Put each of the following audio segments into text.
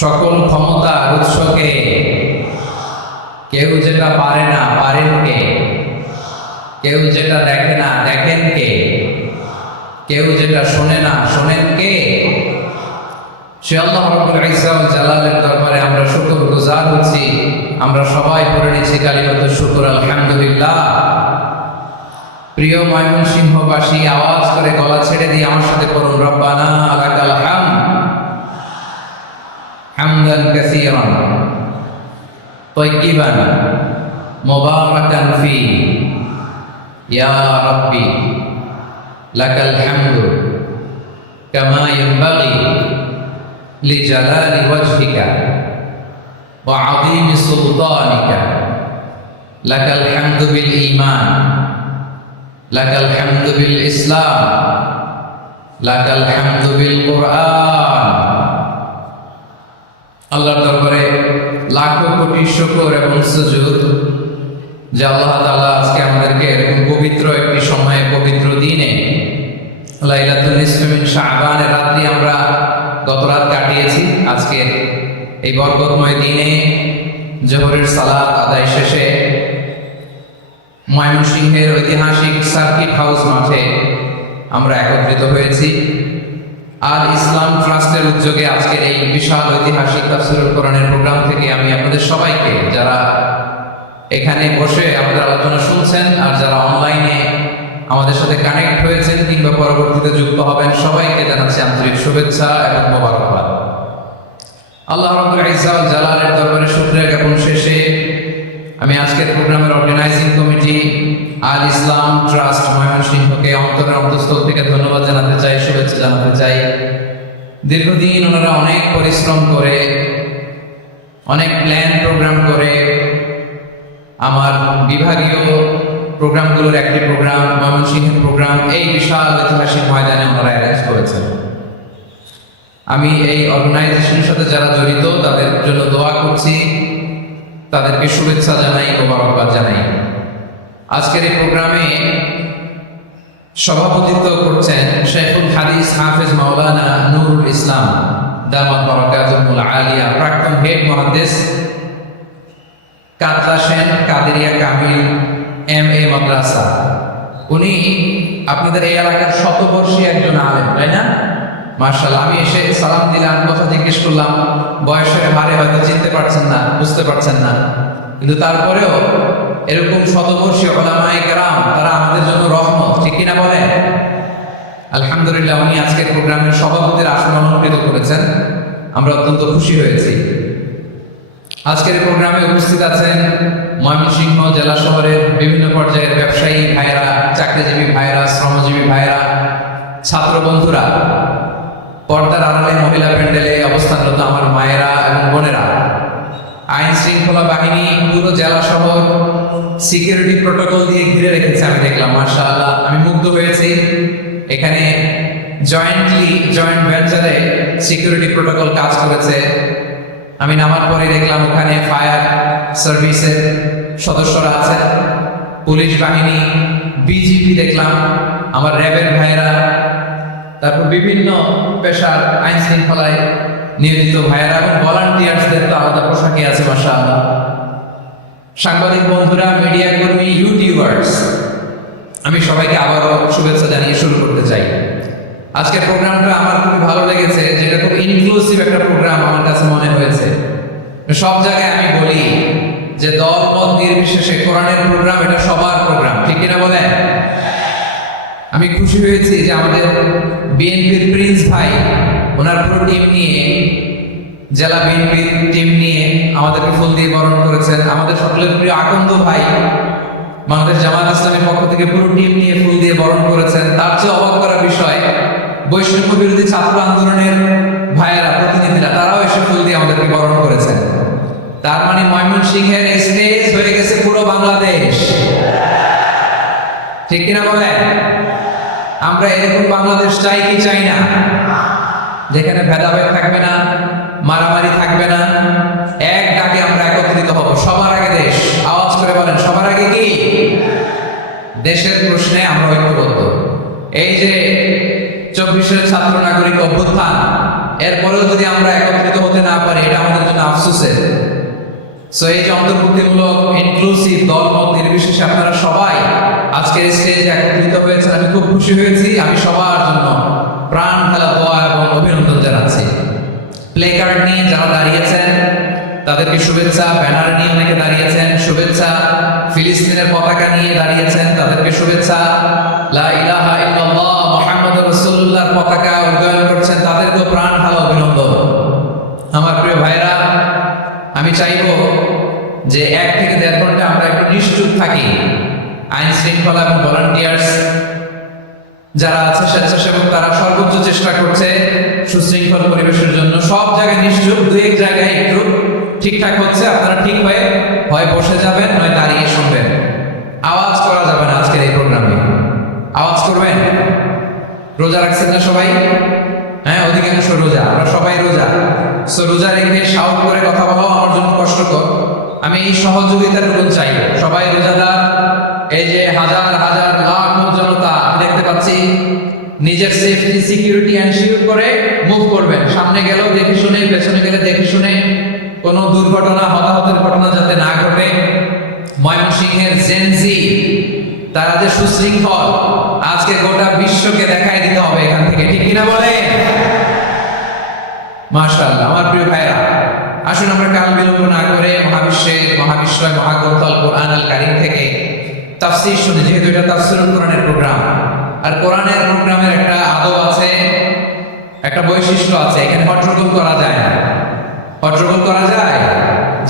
সকল ক্ষমতার উৎসকে। কেউ যেটা পারে না পারেন কে, কেউ যেটা দেখে না দেখেন কে, কেউ যেটা শোনে না শোনেন কে? সে আল্লাহ রাব্বুল ইজ্জত ওয়াল জালালের দরবারে আমরা শুকরগুজার হচ্ছি। আমরা সবাই পড়ে নিচ্ছি কালিমাতুশ শুকর আলহামদুলিল্লাহ। প্রিয় ময়মনসিংহবাসী, আওয়াজ করে গলা ছেড়ে দিয়ে আমার সাথে পড়ুন, রব্বানা লাকাল হামদ হামদান কাসীরান তাইয়িবান মুবারাকান ফি ইয়া রাব্বি লাকাল হামদু কামা ইয়ানবাগি লিজালালি ওয়াজহিকা ওয়া আযীমি সুলতানিকা লাকাল হামদু বিল ঈমান লাকাল হামদু বিল ইসলাম লাকাল হামদু বিল কুরআন। আল্লাহর দরবারে লাখো কোটি শুকর এবং সুজুদ যে আল্লাহ তাআলা আজকে আমাদেরকে এরকম পবিত্র একটি সময়ে, পবিত্র দিনে, লাইলাতুল নিসফি মিন শাবানের রাতে আমরা গত রাত কাটিয়েছি। আজকে এই বরকতময় দিনে জোহরের সালাত আদায় শেষে ময়মনসিংহের ঐতিহাসিক সার্কিট হাউস মাঠে আমরা একত্রিত হয়েছি। আর ইসলাম ট্রাস্টের উদ্যোগে আজকের এই বিশাল ঐতিহাসিক তাফসীরুল কোরআনের প্রোগ্রাম থেকে আমি আপনাদের সবাইকে, যারা এখানে বসে আমাদের আলোচনা শুনছেন আর যারা অনলাইনে আমাদের সাথে কানেক্ট হয়েছেন কিংবা পরবর্তীতে যুক্ত হবেন, সবাইকে জানাচ্ছি আন্তরিক শুভেচ্ছা এবং মোবারকবাদ। আল্লাহ রাব্বুল ইজ্জত ওয়াল জালালের দরবারে শুকরিয়া জ্ঞাপন শেষে আমি আজকের প্রোগ্রামের অর্গানাইজিং কমিটি আল ইসলাম ট্রাস্ট ময়মনসিংহকে অন্তরের অন্তঃস্থল থেকে ধন্যবাদ জানাতে চাই, শুভেচ্ছা জানাতে চাই। দীর্ঘদিন ওনারা অনেক পরিশ্রম করে, অনেক প্ল্যান প্রোগ্রাম করে আমার বিভাগীয় প্রোগ্রামগুলোর একটি প্রোগ্রাম, ময়মনসিংহের প্রোগ্রাম, এই বিশাল ঐতিহাসিক ময়দানে ওনারা অ্যারেঞ্জ করেছেন। আমি এই অর্গানাইজেশনের সাথে যারা জড়িত তাদের জন্য দোয়া করছি, তাদেরকে শুভেচ্ছা জানাই, মোবারকবাদ জানাই। আজকের এই প্রোগ্রামে সভাপতিত্ব করছেন শেখুল হাদিস হাফেজ মাওলানা নুরুল ইসলাম দামাত বারাকাতুহুল আলিয়া, প্রাক্তন হেড মুহাদ্দিস কাতলা সেন কাদেরিয়া কামিল MA মাদ্রাসা। উনি আপনাদের এই এলাকার শতবর্ষী একজন আলেম, তাই না? মাশাআল্লাহ। আমি এসে সালাম দিলাম, কথা জিজ্ঞেস করলাম, বয়সের হারে হয়তো চিনতে পারছেন না, বুঝতে পারছেন না, কিন্তু তারপরেও এরকম শতবর্ষী উলামায়ে কেরাম, তারা আমাদের জন্য রহমত, ঠিক কিনা বলেন? আলহামদুলিল্লাহ। উনি আজকের প্রোগ্রামের সভাপতির আসন অলঙ্কৃত করেছেন, আমরা অত্যন্ত খুশি হয়েছি। আজকের প্রোগ্রামে উপস্থিত আছেন ময়মনসিংহ জেলা শহরের বিভিন্ন পর্যায়ের ব্যবসায়ী ভাইয়েরা, চাকরিজীবী ভাইয়েরা, শ্রমজীবী ভাইয়েরা, ছাত্র বন্ধুরা, পর্দার আড়ালে মহিলা প্যান্ডেলে অবস্থানরত আমার মায়েরা এবং বোনেরা, আইন শৃঙ্খলা বাহিনী পুরো জেলা শহর সিকিউরিটি প্রোটোকল দিয়ে ঘিরে রেখেছে। আমি দেখলাম, মাশাআল্লাহ, আমি মুগ্ধ হয়েছি। এখানে জয়েন্ট ভেঞ্চারে সিকিউরিটি প্রোটোকল কাজ করেছে। আমি নামার পরে দেখলাম ওখানে ফায়ার সার্ভিসের সদস্যরা আছে, পুলিশ বাহিনী, বিজিপি দেখলাম, আমার র্যাবের ভাইয়েরা, তারপর বিভিন্ন পেশার আইন শৃঙ্খলায় নিয়োজিত ভাইয়েরা এবং ভলান্টিয়ার্সদের তো আলাদা পোশাকে আছে, মাশাআল্লাহ। সাংবাদিক বন্ধুরা, মিডিয়া কর্মী, ইউটিউবার্স, আমি সবাইকে আবারও শুভেচ্ছা জানিয়ে শুরু করতে চাই। আজকের প্রোগ্রামটা আমার খুবই ভালো লেগেছে, যেটা খুব ইনক্লুসিভ একটা প্রোগ্রাম আমার কাছে মনে হয়েছে। সব জায়গায় আমি বলি যে দল মত নির্বিশেষে কোরআনের প্রোগ্রাম এটা সবার প্রোগ্রাম, ঠিক কিনা বলেন? আমি খুশি হয়েছি যে আমাদের বিএনপির প্রিন্স ভাই ওনার পুরো টিম নিয়ে, জেলা বিএনপির টিম নিয়ে আমাদেরকে ফুল দিয়ে বরণ করেছেন। আমাদের সকলের প্রিয় আকন্দ ভাই বাংলাদেশ জামাত ইসলামের পক্ষ থেকে পুরো টিম নিয়ে ফুল দিয়ে বরণ করেছেন। তার চেয়ে অবাক করার বিষয়, বৈষম্য বিরোধী ছাত্র আন্দোলনের ভাইয়েরা, প্রতিনিধিরা, তারাও এসে ফুল দিয়ে আমাদেরকে বরণ করেছেন। তার মানে ময়মনসিংহের স্টেজ হয়ে গেছে পুরো বাংলাদেশ, ঠিক কিনা বলেন? আমরা এরকম বাংলাদেশ চাই কি চাই না? যেখানে ভেদাভেদ থাকবে না, মারামারি থাকবে না, এক ডাকে আমরা একত্রিত হব। সবার আগে দেশ, আওয়াজ করে বলেন, সবার আগে কি? দেশের প্রশ্নে আমরা ঐক্যবদ্ধ। এই যে 24-এর ছাত্র নাগরিক অভ্যুত্থান, এর এরপরেও যদি আমরা একত্রিত হতে না পারি, এটা আমাদের জন্য আফসোসের। সো এই যে অন্তর্ভুক্তিমূলক ইনক্লুসিভ দলমত নির্বিশেষে আপনারা সবাই আজকের স্টেজে একত্রিত হয়েছেন, আমি খুব খুশি হয়েছি। আমি সবার জন্য প্রাণ ঢালা দোয়া এবং অভিনন্দন জানাচ্ছি। প্লে কার্ড নিয়ে যারা দাঁড়িয়েছেন তাদেরকে শুভেচ্ছা, ব্যানার নিয়ে অনেকে দাঁড়িয়েছেন শুভেচ্ছা, ফিলিস্তিনের পতাকা নিয়ে দাঁড়িয়েছেন তাদেরকে শুভেচ্ছা, লা ইলাহা ইল্লাল্লাহ মুহাম্মাদুর রাসূলুল্লাহর পতাকা উড্ডয়ন করছেন তাদেরকেও প্রাণ ঢালা অভিনন্দন। আমার প্রিয় ভাইরা, আমি চাইবো যে 1 থেকে 1.5 ঘন্টা আমরা একটু নিশ্চুপ থাকি। আইন শৃঙ্খলা এবং ভলান্টিয়ার্স যারা আছে, স্বেচ্ছাসেবক, তারা সর্বোচ্চ চেষ্টা করছে সুশৃঙ্খল পরিবেশের জন্য। সব জায়গায় নিশ্চুপ, 2-1 জায়গায় একটু ঠিকঠাক হচ্ছে। আপনারা ঠিক হয়ে হয় বসে যাবেন, নয় দাঁড়িয়ে শুনবেন। আওয়াজ করা যাবে না আজকের এই প্রোগ্রামে। আওয়াজ করবেন? রোজা রাখছেন না সবাই? হ্যাঁ, অধিকাংশ রোজা, আমরা সবাই রোজা। সো রোজা রেখে শাউট করে কথা বলাও আমার জন্য কষ্টকর। আমি এই সহযোগিতাটুকু চাই। সবাই রোজাদার, এই যে হাজার হাজার লাখ জনতা দেখতে পাচ্ছি, নিজের সেফটি সিকিউরিটি এনশিওর করে মুভ করবেন। সামনে গেলেও দেখে শুনে, পেছনে গেলে দেখে শুনে, কোনো দুর্ঘটনা, হতাহতের ঘটনা যাতে না ঘটে। ময়মনসিংহের জেনজি তারা যে সুশৃঙ্খল, আজকে গোটা বিশ্বকে দেখাই দিতে হবে এখান থেকে, ঠিক কিনা বলে? মাশাআল্লাহ। আমার প্রিয় ভাইরা, আসুন আমরা কাল বিলম্ব না করে মহাবিশ্বয় মহাগ্রন্থ আল কোরআন আল কারীম থেকে তাফসীর শুনি, যেহেতু এটা তাফসীরুল কোরআনের প্রোগ্রাম। আর কোরআনের প্রোগ্রামের একটা আদব আছে, একটা বৈশিষ্ট্য আছে, এখানে হট্টগোল করা যায় না। হট্টগোল করা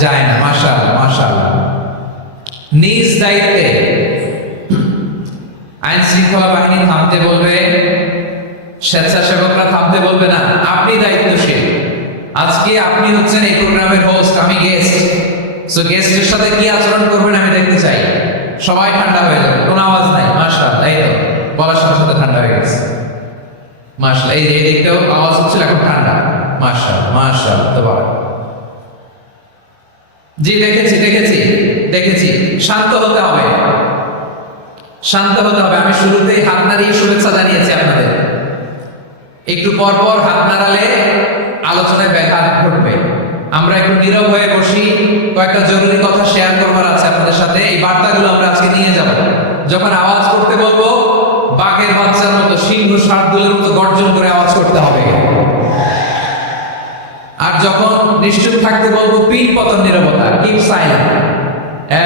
যায় না। মাশাআল্লাহ, মাশাআল্লাহ। নিজ দায়িত্বে আইন শৃঙ্খলা বাহিনী থামতে বলবে, স্বেচ্ছাসেবকরা থামতে বলবে না। আপনি দায়িত্বশীল। আজকে আপনি হচ্ছেন এই প্রোগ্রামের হোস্ট, আমি গেস্ট। সো গেস্টের সাথে কি আচরণ করবেন আমি দেখতে চাই। সবাই ঠান্ডা হয়ে যাবে, কোনো আওয়াজ নাই। মাশাআল্লাহ, এই তো বলার সাথে সাথে ঠান্ডা হয়ে গেছে। মাশাআল্লাহ, এই যে এদিকটাও আওয়াজ হচ্ছিল, এখন ঠান্ডা। মাশাআল্লাহ, মাশাআল্লাহ, তাবারাক। জি, দেখেছি। শান্ত হতে হবে, শান্ত হতে হবে। আমি শুরুতেই হাত নাড়িয়ে শুভেচ্ছা জানিয়েছি আপনাদের। একটু পর পর হাত নাড়ালে আলোচনায় ব্যাঘাত ঘটবে। আমরা একটু নীরব হয়ে বসি, কয়েকটা জরুরি কথা শেয়ার করবার আছে আপনাদের সাথে। এই বার্তাগুলো আমরা আজকে নিয়ে যাব। যখন আওয়াজ করতে বলবো, বাঘের বাচ্চার মতো, সিংহ শার্দুলের মতো গর্জন করে আওয়াজ করতে হবে। আর যখন নিশ্চুপ থাকতে বলবো, পিন পতন নীরবতা, কিপ সাইলেন্ট।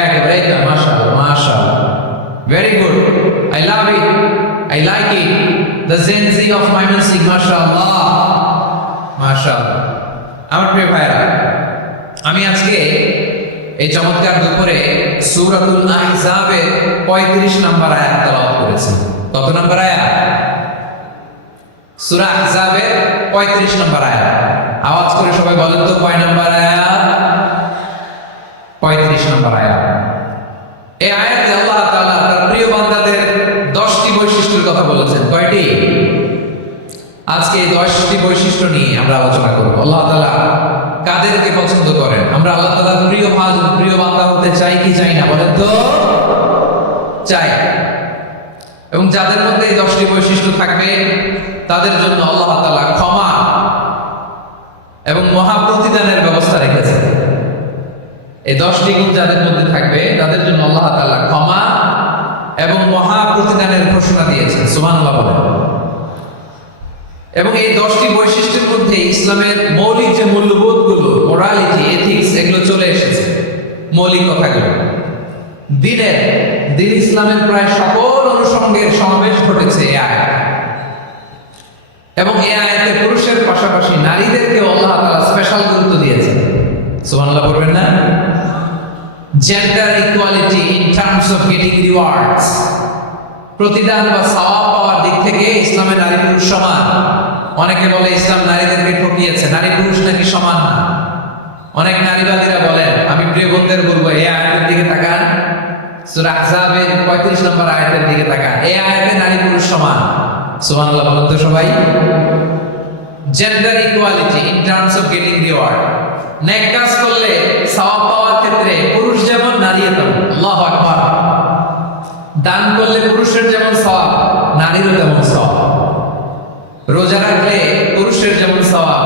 একেবারে মাশাআল্লাহ, মাশাআল্লাহ, very good, I love it, I like it, the Gen Z of Mymensingh, মাশাআল্লাহ, মাশাআল্লাহ। আমার প্রিয় ভাইরা, আমি আজকে এই চমৎকার দুপুরে সূরাতুল আহজাবের 35 নম্বর আয়াত তেলাওয়াত করেছি। কত নম্বর আয়াত? সূরা আহজাবের 35 নম্বর আয়াত। আওয়াজ করে সবাই বলেন তো, কয় নম্বর আয়াত? 35 নম্বর আয়াত। এই আয়াতে আল্লাহ তাআলা তার প্রিয় বান্দাদের 10টি বৈশিষ্ট্যের কথা বলেছেন। কয়টি? আজকে এই 10টি বৈশিষ্ট্য নিয়ে আমরা আলোচনা করব। আল্লাহ তাআলা কাদেরকে পছন্দ করেন? আমরা আল্লাহ তাআলার প্রিয় বান্দা হতে চাই কি চাই না? বলেন তো। চাই। এবং যাদের মধ্যে এই 10টি বৈশিষ্ট্য থাকবে তাদের জন্য আল্লাহ তাআলা ক্ষমা এবং মহাপ্রতিদানের ব্যবস্থা রেখেছেন। এই 10টি গুণ যাদের মধ্যে থাকবে তাদের জন্য আল্লাহ তাআলা ক্ষমা এবং মহাপ্রতিদানের ঘোষণা দিয়েছেন। সুবহানাল্লাহ বলেন। এবং এই 10টি বৈশিষ্ট্যের মধ্যে ইসলামের মৌলিক যে মূল্যবোধগুলো, মোরালিটি, এথিক্স, এগুলো চলে এসেছে। মৌলিক কথাগুলো দিন ইসলামের প্রায় সকল অনুষঙ্গের সমাবেশ ঘটেছে এই আয়াত। এবং এই আয়াতে পুরুষের পাশাপাশি নারীদেরকে আল্লাহ তাআলা স্পেশাল গুরুত্ব দিয়েছেন। সুবহানাল্লাহ বলবেন না? Gender equality in terms of getting rewards, প্রতিদান বা সওয়াব পাওয়ার দিক থেকে ইসলামে নারী পুরুষ সমান। অনেকে বলে ইসলাম নারীদেরকে ঠকিয়েছে, নারী পুরুষ নাকি সমান না। অনেক নারীবাদীরা বলেন, আমি প্রিয় বোনদের বলবো, এই আয়াতের দিকে তাকান, সূরা আহজাবের 35 নম্বর আয়াতের দিকে তাকান। এই আয়াতে নারী পুরুষ সমান। সুবহানাল্লাহ বলুন তো সবাই। Gender equality in terms of getting reward, নেক কাজ করলে সওয়াব পাওয়ার ক্ষেত্রে পুরুষ যেমন নারীও তেমন। আল্লাহু আকবার। দান করলে পুরুষের যেমন সওয়াব, নারীরও তেমন সওয়াব। রোজা রাখলে পুরুষের যেমন সওয়াব,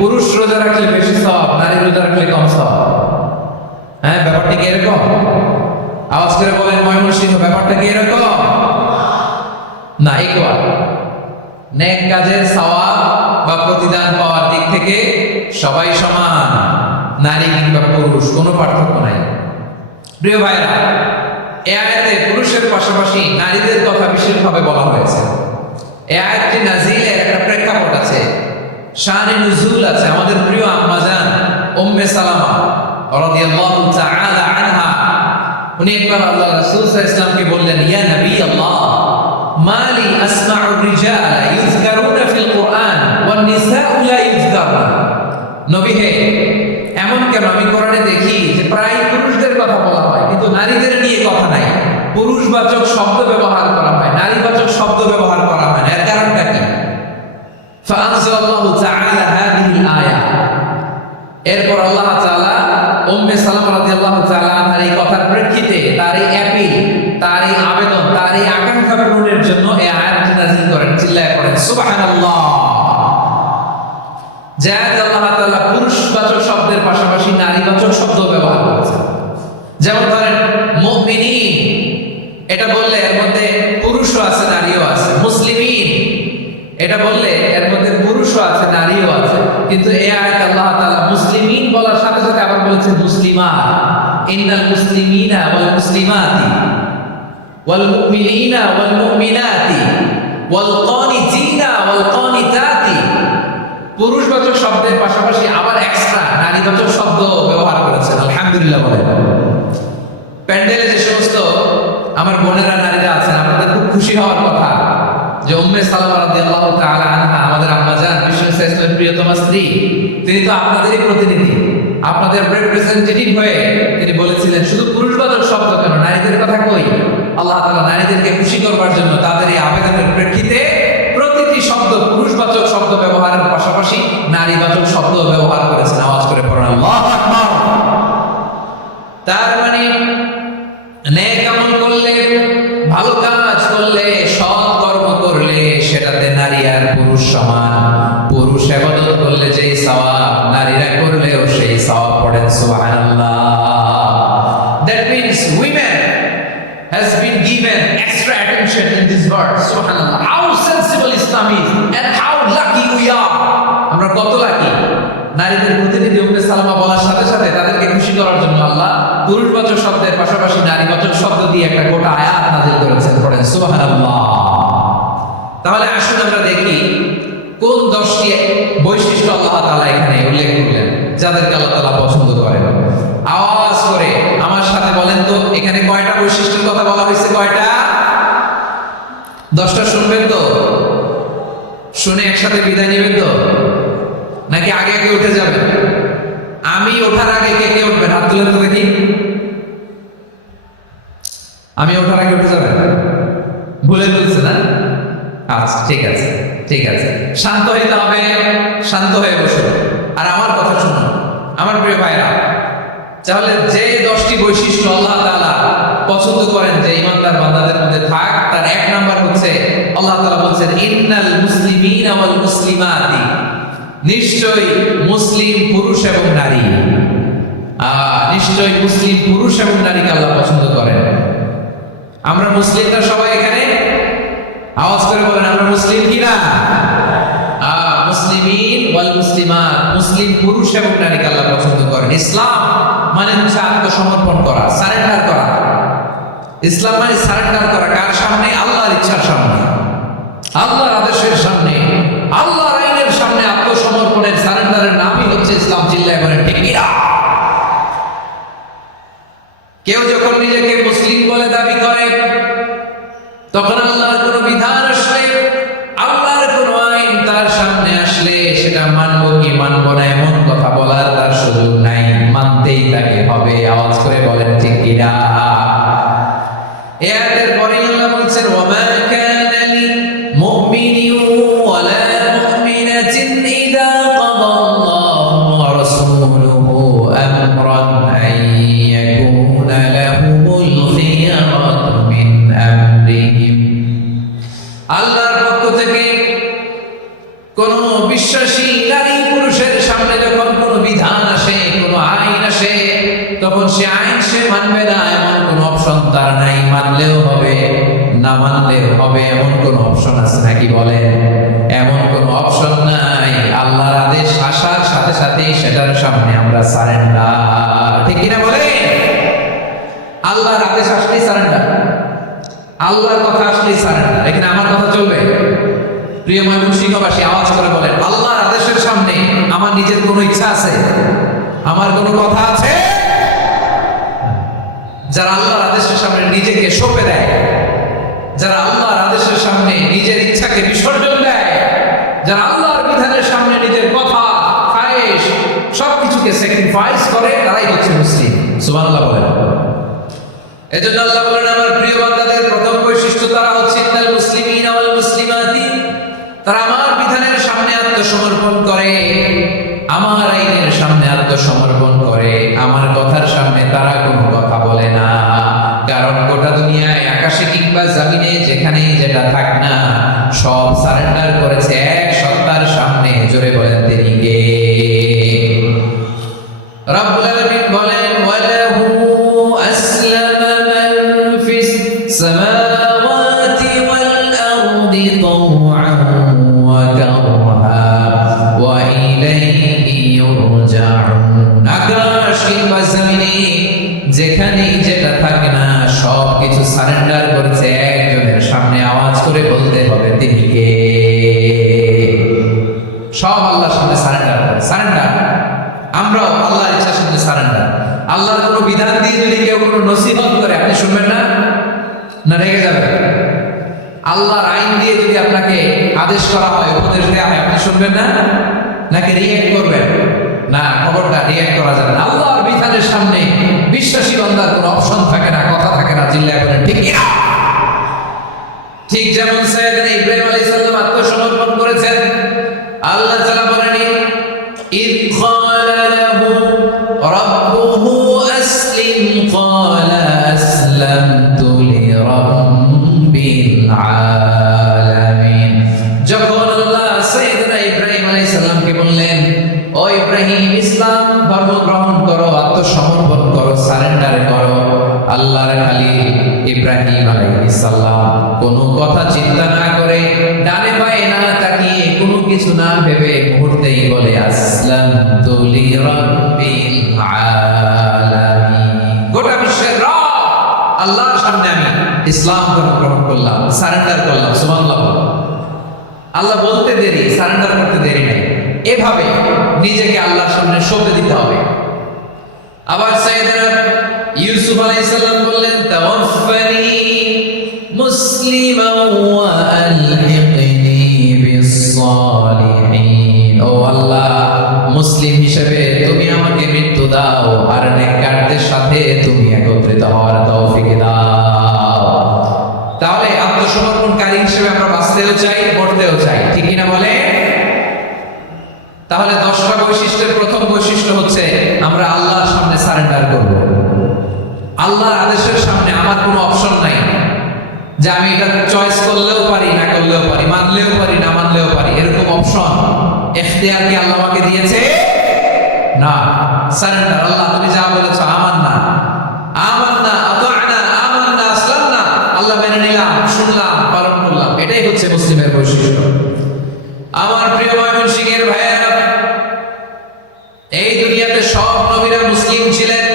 পুরুষ রোজা রাখলে বেশি সওয়াব, নারী রোজা রাখলে কম সওয়াব। হ্যাঁ, ব্যাপারটা কি এরকম? আওয়াজ করে বলেন ময়মনসিংহ, ব্যাপারটা কি এরকম? না, ইকুয়াল। নেক কাজের সওয়াব বা প্রতিদান পাওয়ার দিক থেকে সবাই সমান, নারী কিংবা পুরুষ কোনো পার্থক্য নাই। প্রিয় ভাইরা, এই আয়াতে পুরুষের পাশাপাশি নারীদের কথা বিশেষভাবে বলা হয়েছে। এই আয়াতটি নাজিলের একটা প্রেক্ষাপট আছে, শানে নুজুল আছে। আমাদের প্রিয় আম্মা জান উম্মে সালামা রাদিয়াল্লাহু তাআলা আনহা, উনি একবার আল্লাহ রাসূল সাল্লাল্লাহু আলাইহি ওয়াসাল্লামকে বললেন, ইয়া নবী আল্লাহ, মালি আসমাউ রিজালা ইযকারুনা ফিল কুরআন ওয়ান নিসাউ লা ইযকারনা। নবী হে, এমন কেন আমি কোরআনে দেখি যে প্রায় পুরুষদের কথা বলা হয় কিন্তু নারীদের নিয়ে কথা নাই, পুরুষবাচক শব্দ ব্যবহার করা হয়, নারীবাচক শব্দ ব্যবহার করা হয় না, এর কারণটা কি? ফাআনজালাল্লাহু তাআলা হাদিহিল আয়া। এরপর আল্লাহ তাআলা উম্মে সালামা রাদিয়াল্লাহু তাআলা আনহার এই কথার প্রেক্ষিতে তার এই অ্যাপিল, তার এই আবেদন, তার এই আকাঙ্ক্ষা পূরণের জন্য এই আয়াতটি নাযিল করেন। চিল্লায়ে পড়েন সুবহানাল্লাহ। যাতে আল্লাহ তাআলা পুরুষবাচক শব্দের পাশাপাশি নারীবাচক শব্দ ব্যবহার করেছেন। যেমন ধরেন মুমিনিন, এটা বললে এর মধ্যে পুরুষও আছে নারীও আছে। মুসলিমিন, এটা বললে এর মধ্যে পুরুষও আছে নারীও আছে। কিন্তু এই আয়াতে আল্লাহ তাআলা মুসলিমিন বলার সাথে সাথে আবার বলেছেন মুসলিমাত। ইন্নাল মুসলিমিনা ওয়াল মুসলিমাতি ওয়াল মুমিনিনা ওয়াল মুমিনাতি ওয়াল কানিতিনা ওয়াল কানিতাতি। পুরুষবাচক শব্দের পাশাপাশি আবার এক্সট্রা নারীবাচক শব্দ ব্যবহার করেছেন। আলহামদুলিল্লাহ বলেন। প্যান্ডেলে যে সমস্ত আমার বোনেরা নারীরা আছেন, আপনাদের খুব খুশি হওয়ার কথা যে উম্মে সালামা রাদিয়াল্লাহু তাআলা আনহা, আমাদের আম্মা জান বিশ্ব ইসলামের প্রিয়তমা স্ত্রী, তিনি তো আপনাদেরই প্রতিনিধি, আপনাদের রিপ্রেজেন্টেটিভ হয়ে তিনি বলেছিলেন শুধু পুরুষবাচক শব্দ কেন, নারীদের কথা কই। আল্লাহ তাআলা নারীদেরকে খুশি করবার জন্য তাদের এই আবেদনের প্রেক্ষিতে প্রতিটি শব্দ পুরুষবাচক শব্দ ব্যবহারের পাশাপাশি নারীবাচক শব্দ ব্যবহার করেছেন। আওয়াজ করে পড়েন আল্লাহু আকবার। তার মানে নেক আমল করলে, ভালো কাজ করলে, সৎ কর্ম করলে সেটাতে নারী আর পুরুষ সমান। পুরুষ ইবাদত করলে যেই সওয়াব, নারীরা করলেও সেই সওয়াব। পড়েন সুবহানাল্লাহ। That means women has been given extra attention in this verse. Subhanallah. How sensible Islam is and how lucky we are. আমরা কত লাকি। নারীদের প্রতিনিধি উম্মে সালামা বলার সাথে সাথে তাদেরকে খুশি করার জন্য আল্লাহ পুরুষবাচক শব্দের পাশাপাশি নারীবাচক শব্দ দিয়ে একটা গোটা আয়াত নাযিল করেছেন। পড়েন সুবহানাল্লাহ। তাহলে আসুন আমরা দেখি কোন 10টি বৈশিষ্ট্য আল্লাহ তাআলা এখানে উল্লেখ করলেন যাদেরকে আল্লাহ তাআলা পছন্দ করেন। আওয়াজ করে আমার সাথে বলেন তো, এখানে কয়টা বৈশিষ্ট্যের কথা বলা হয়েছে? কয়টা? 10টা শুনবেন তো? শুনে একসাথে বিদায় নেবেন তো, নাকি আগে আগে উঠে যাবেন? আমি ওঠার আগে কে কে উঠবেন? হাত তুলেন তো দেখি। আমি ওঠার আগে উঠে যাবেন? ভুলে বলছে না? আচ্ছা, ঠিক আছে, ঠিক আছে। শান্ত হইতে হবে, শান্ত হয়ে বসুন আর আমার কথা শুনুন আমার প্রিয় ভাইরা। তাহলে যে 10টি বৈশিষ্ট্য আল্লাহ তাআলা পছন্দ করেন যে ইমানদার বান্দাদের মধ্যে থাক, তার 1 নাম্বার হচ্ছে আল্লাহ তাআলা বলেন ইন্নাল মুসলিমিনা ওয়াল মুসলিমাতি। নিশ্চয়ই মুসলিম পুরুষ এবং নারী, নিশ্চয়ই মুসলিম পুরুষ এবং নারীকে আল্লাহ পছন্দ করেন। আমরা মুসলিমরা সবাই এখানে আওয়াজ করে বলেন আমরা মুসলিম কিনা? মুসলিমিন ওয়াল মুসলিমাত, মুসলিম পুরুষ এবং নারীকে আল্লাহ পছন্দ করেন। ইসলাম মানে হচ্ছে আত্মসমর্পণ করা, সারেন্ডার করা। ইসলাম মানে সারেন্ডার করা কার সামনে? আল্লাহর ইচ্ছার সামনে, আল্লাহর আদেশের সামনে, আল্লাহর আইনের সামনে আত্মসমর্পণের সারেন্ডারের নামই হচ্ছে ইসলাম। চিল্লায় বলেন ঠিক কিনা? কেউ যখন নিজেকে মুসলিম বলে দাবি করে তখন আল্লাহর কোন বিধান আসলে, আল্লাহর কোন আইন তার সামনে আসলে সেটা মানবো কি মানবো না এমন কথা বলার তার সুযোগ নাই, মানতেই তাকে হবে। আওয়াজ করে বলেন ঠিক কিনা? এর পরে আল্লাহ বলেছেন ওয়ামা কানা লিল মুমিনিন ওয়ালা মুমিনাতিন ইযা কাদাল্লাহু ওয়া রাসূলুহু আমরান আন ইয়াকুনা লাহুমুল খিয়ারাতু মিন আমরিহিম। আল্লাহর পক্ষ থেকে কোন বিশ্বাসী নারী পুরুষের সামনে যখন কোনো বিধান আসে, কোনো আইন আসে, তখন সে আইন সে মানবে না এমন কোনো অপশন তার নাই। মানলেও হবে, না মানলেও হবে, এমন কোনো অপশন আছে নাকি বলেন? এমন কোনো অপশন নাই। আল্লাহর আদেশ আসার সাথে সাথেই সেটার সামনে আমরা সারেন্ডার। ঠিক কিনা বলেন? আল্লাহর আদেশ আসলেই সারেন্ডার, আল্লাহর কথা আসলেই সারেন্ডার। এখানে আমার কথা চলবে? প্রিয় ময়মনসিংহবাসী, আওয়াজ করে বলেন, আল্লাহর আদেশের সামনে আমার নিজের কোনো ইচ্ছা আছে? আমার কোনো কথা আছে? যারা আল্লাহর আদেশের সামনে নিজেকে সঁপে দেয়, যারা আল্লাহর আদেশের সামনে নিজের ইচ্ছাকে বিসর্জন দেয়, যারা আল্লাহর বিধানের সামনে নিজের কথা, খায়েশ সবকিছুকে স্যাক্রিফাইস করে, তারাই হচ্ছে মুসলিম। সুবহানাল্লাহ বলেন। এজন্য আল্লাহ বলেন, আমার প্রিয় বান্দাদের প্রথম বৈশিষ্ট্য তারা হচ্ছে ইন্নাল মুসলিমিনা ওয়াল মুসলিমাতি, তারা আমার বিধানের সামনে আত্মসমর্পণ করে, আমার আইনের সামনে আত্মসমর্পণ করে, আমার কথার সামনে তারা কোনো কথা বলে না। কারণ গোটা দুনিয়ায় আকাশে কিংবা জমিনে যেখানেই যেটা থাক না, সব সারেন্ডার করেছে এক সত্তার সামনে। জোরে বলেন, তিনি কে? রব্বুল আলামিন বলেন, ওয়ালাহু আসলামা মান ফিস সামাওয়াতি ওয়াল আরদি তাওআন ওয়া কারহা ওয়া ইলাইহি ইউরজাউন। আকাশ কিংবা জমিনে যেখানেই যেটা থাকে না, সব কিছু সারেন্ডার করেছে একজনের সামনে। আওয়াজ করে বলতে হবে, তিনি কে? সব আল্লাহর সামনে সারেন্ডার করে। সারেন্ডার আমরাও আল্লাহর ইচ্ছার সামনে সারেন্ডার। আল্লাহর কোনো বিধান দিয়ে যদি কেউ কোনো নসিহত করে, আপনি শুনবেন না? না রেগে যাবে? আল্লাহর আইন দিয়ে যদি আপনাকে আদেশ করা হয়, উপদেশ দেওয়া হয়, আপনি শুনবেন না? নাকি রিঅ্যাক্ট করবেন? না, খবরটা রিঅ্যাক্ট করা যাবে না। আল্লাহর বিধানের সামনে বিশ্বাসী বান্দার কোনো অপশন থাকে না, কথা থাকে না। জিল্লায় বলেন, ঠিক কিনা? ঠিক যেমন সাইয়েদনা ইব্রাহিম আলাইহিস সালাম আত্মসমর্পণ করেছেন। আল্লাহ তাআলা বলেন, ইয ক্বালা লাহু রাব্বুহু আসলিম ক্বালা আসলামতু লিরাব্বিল আলামিন। যখন আল্লাহ সাইয়েদনা ইব্রাহিম আলাইহিস সালামকে বললেন, ও ইব্রাহিম, ইসলাম ধর্ম গ্রহণ করো, আত্মসমর্পণ করো, সারেন্ডার করো, আল্লাহর খালিল ইব্রাহিম আলাইহিস সালাম কোনো কথা চিন্তা না করে, ডানে বায়ে না তাকিয়ে, কোনো কিছু না ভেবে মুহূর্তেই বলে, আসলামতু লিরাব্বিল আলামিন। গোটা বিশ্বের রব আল্লাহর সামনে আমি ইসলাম ধর্ম গ্রহণ করলাম, সারেন্ডার করলাম। সুবহানাল্লাহ। আল্লাহ বলতে দেরি, সারেন্ডার করতে দেরি নাই। এভাবে নিজেকে আল্লাহর সামনে সঁপে দিতে হবে। আবার সাইয়েদনা ইউসুফ আলাইহিস সালাম বললেন, তাওয়াফফানি মুসলিমান ওয়া আলহিকনি বিস সালিহিন। ও আল্লাহ, মুসলিম হিসেবে তুমি আমাকে মৃত্যু দাও, আর নেককারদের সাথে তুমি একত্রিত হওয়ার তৌফিক দাও। তাহলে আত্মসমর্পণকারী হিসেবে আমরা বাঁচতেও চাই, মরতেও চাই। ঠিক কিনা বলে? তাহলে 10টা বৈশিষ্ট্যের প্রথম বৈশিষ্ট্য হচ্ছে আমরা আল্লাহর সামনে সারেন্ডার করব। আল্লাহর আদেশের সামনে আমার কোনো অপশন নাই যে আমি এটা চয়েস করলেও পারি, না করলেও পারি, মানলেও পারি, না মানলেও পারি। এরকম অপশন, ইখতিয়ার কি আল্লাহ আমাকে দিয়েছে? না। সারেন্ডার। আল্লাহ তুমি যা বলেছো, আমান্না আমান্না আতা'না আমান্না আসলামনা, আল্লাহ মেনে নিলাম, শুনলাম, পালন করলাম। এটাই হচ্ছে মুসলিমের বৈশিষ্ট্য। আমার প্রিয় ময়মনসিংহের ভাইয়েরা, এই দুনিয়াতে সব নবীরা মুসলিম ছিলেন।